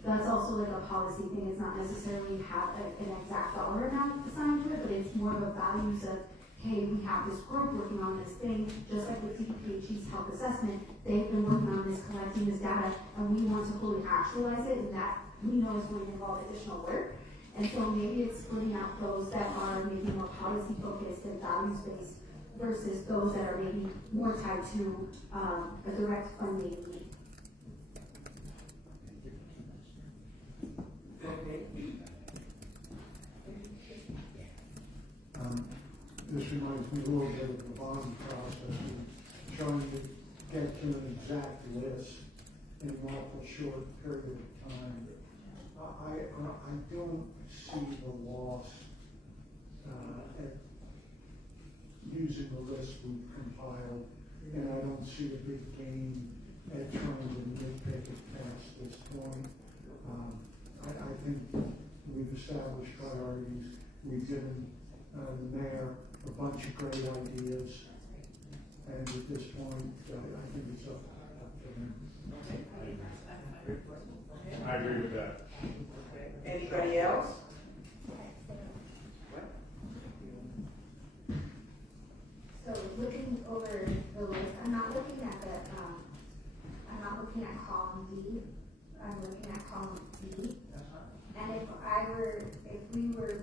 That's also like a policy thing. It's not necessarily have an exact dollar amount assigned to it, but it's more of a values of, hey, we have this group working on this thing, just like with DPHE's health assessment, they've been working on this, collecting this data, and we want to fully actualize it, and that we know is going to involve additional work. And so maybe it's splitting out those that are maybe more policy focused and values based versus those that are maybe more tied to a direct funding need. This reminds me a little bit of the bond process, and trying to get to an exact list in an awful short period of time. I don't see the loss at using the list we've compiled, and I don't see a big gain at trying to nitpick it past this point. I think we've established priorities. We've given the mayor a bunch of great ideas, and at this point, I think it's up to him. I agree with that. Anybody else? So looking over the list, I'm not looking at column D, I'm looking at column B. And if we were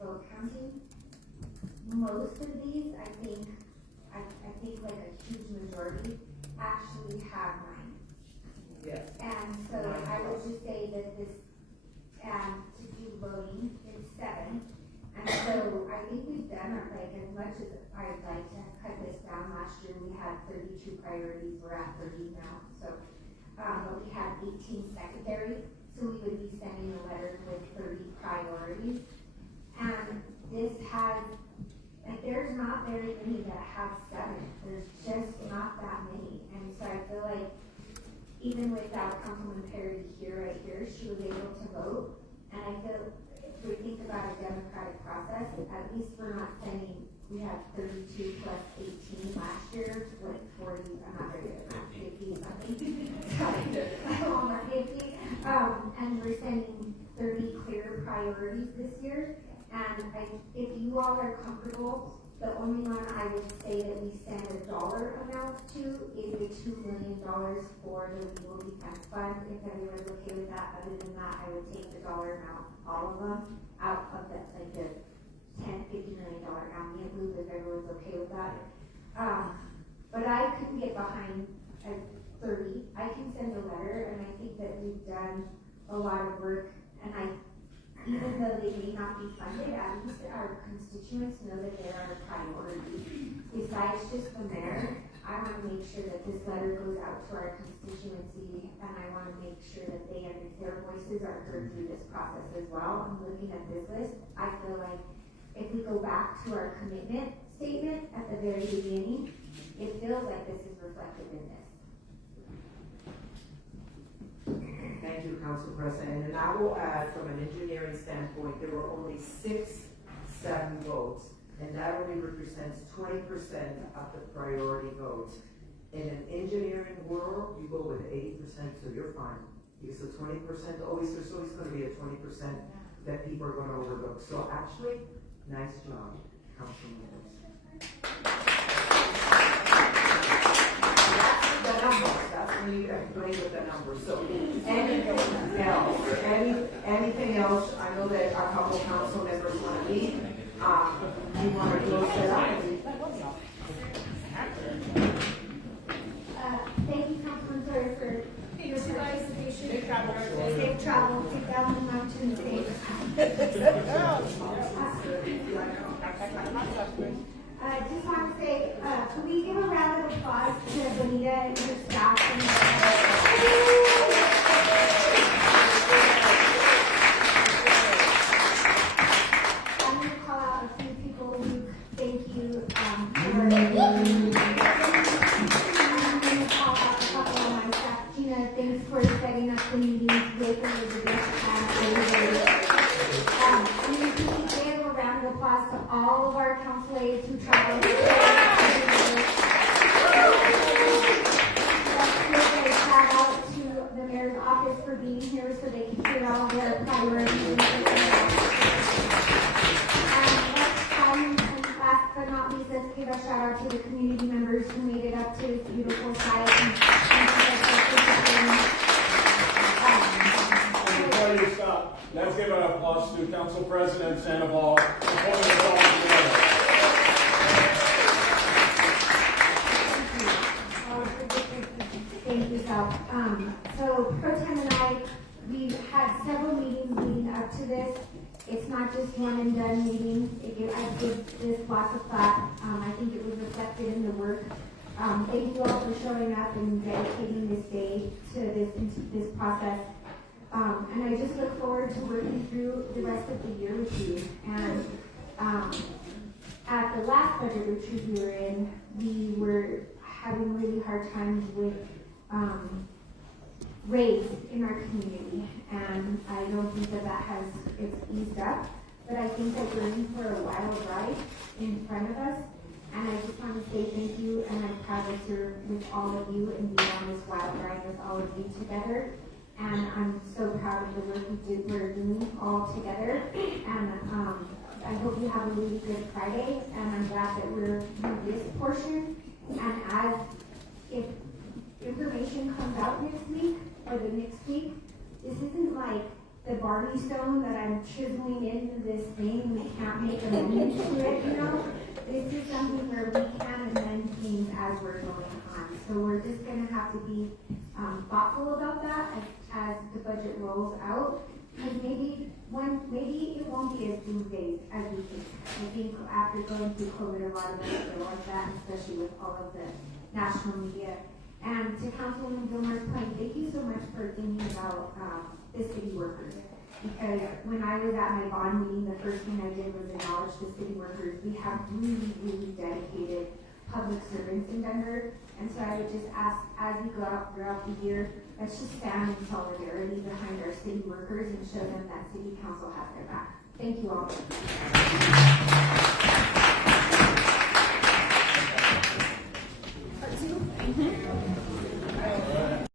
vote counting, most of these, I think like a huge majority actually have 9. Yes. And so I would just say that this, to do voting is 7. And so I think we've done it, like, as much as I'd like to cut this down. Last year we had 32 priorities, we're at 30 now. So, but we had 18 secondary, so we would be sending a letter with 30 priorities. And this has, like, there's not very many that have 7. There's just not that many. And so I feel like even without Councilman Parody right here, she was able to vote. And I feel if we think about a democratic process, at least we're not sending, we had 32 plus 18 last year, with 40, I'm not very good at math, 50 something. Almost 50. And we're sending 30 clear priorities this year. And if you all are comfortable, the only one I would say that we send a dollar amount to is the $2 million for the legal defense fund. If everyone's okay with that, other than that, I would take the dollar amount, all of them, out of the $10, $50 million ambient loop, if everyone's okay with that. But I couldn't get behind 30. I can send a letter, and I think that we've done a lot of work, and even though they may not be funded, at least our constituents know that they are a priority. Besides just the mayor, I want to make sure that this letter goes out to our constituency, and I want to make sure that their voices are heard through this process as well. I'm looking at this list. I feel like if we go back to our commitment statement at the very beginning, it feels like this is reflected in this. Thank you, Council President. And I will add, from an engineering standpoint, there were only 7 votes, and that only represents 20% of the priority votes. In an engineering world, you go with 80%, so you're fine. Because the 20%, there's always going to be a 20% that people are going to overlook. So actually, nice job, Council members. The numbers, that's when you agree with the numbers. So anything else? I know that a couple council members want to leave. You want to close it up? Thank you, Councilman Sawyer, for your participation. Safe travel. Safe travel. Take down the mountain safe. I just want to say, can we give a round of applause to Bonita and her staff? I'm going to call out a few people. Luke, thank you. I'm going to call out a couple of my staff. Gina, thanks for setting up the meetings with Elizabeth and everybody. I'm going to give a round of applause to all of our council aides who traveled. Let's give a shout out to the mayor's office for being here so they can hear all their priorities. And let's try and last to the community members who made it up to this beautiful site. And thank you guys for participating. Before you stop, let's give an applause to Council President Sandoval for pulling us all together. Thank you, Sal. So Pro Tem and I, we've had several meetings leading up to this. It's not just one and done meeting. I give this lots of clap. I think it was reflected in the work. Thank you all for showing up and dedicating this day to this process. And I just look forward to working through the rest of the year with you. And at the last budget retreat we were in, we were having really hard times with race in our community, and I don't think that it's eased up, but I think that we're in for a wild ride in front of us, and I just want to say thank you, and I'm proud to serve with all of you and be on this wild ride with all of you together, and I'm so proud of the work we're doing all together, and I hope you have a really good Friday, and I'm glad that we're in this portion, and if information comes out next week, or the next week, this isn't like the Barbie stone that I'm chiseling into this thing and we can't make amendments to it, you know? This is something where we can amend things as we're going on. So we're just gonna have to be thoughtful about that as the budget rolls out. Because maybe it won't be as doomsday as we think. I think after going through COVID, a lot of us feel like that, especially with all of the national media. And to Councilwoman Gilmer's point, thank you so much for thinking about the city workers. Because when I was at my bond meeting, the first thing I did was acknowledge the city workers. We have really, really dedicated public servants in Denver. And so I would just ask, as we go out throughout the year, let's just stand in solidarity behind our city workers and show them that City Council has their back. Thank you all.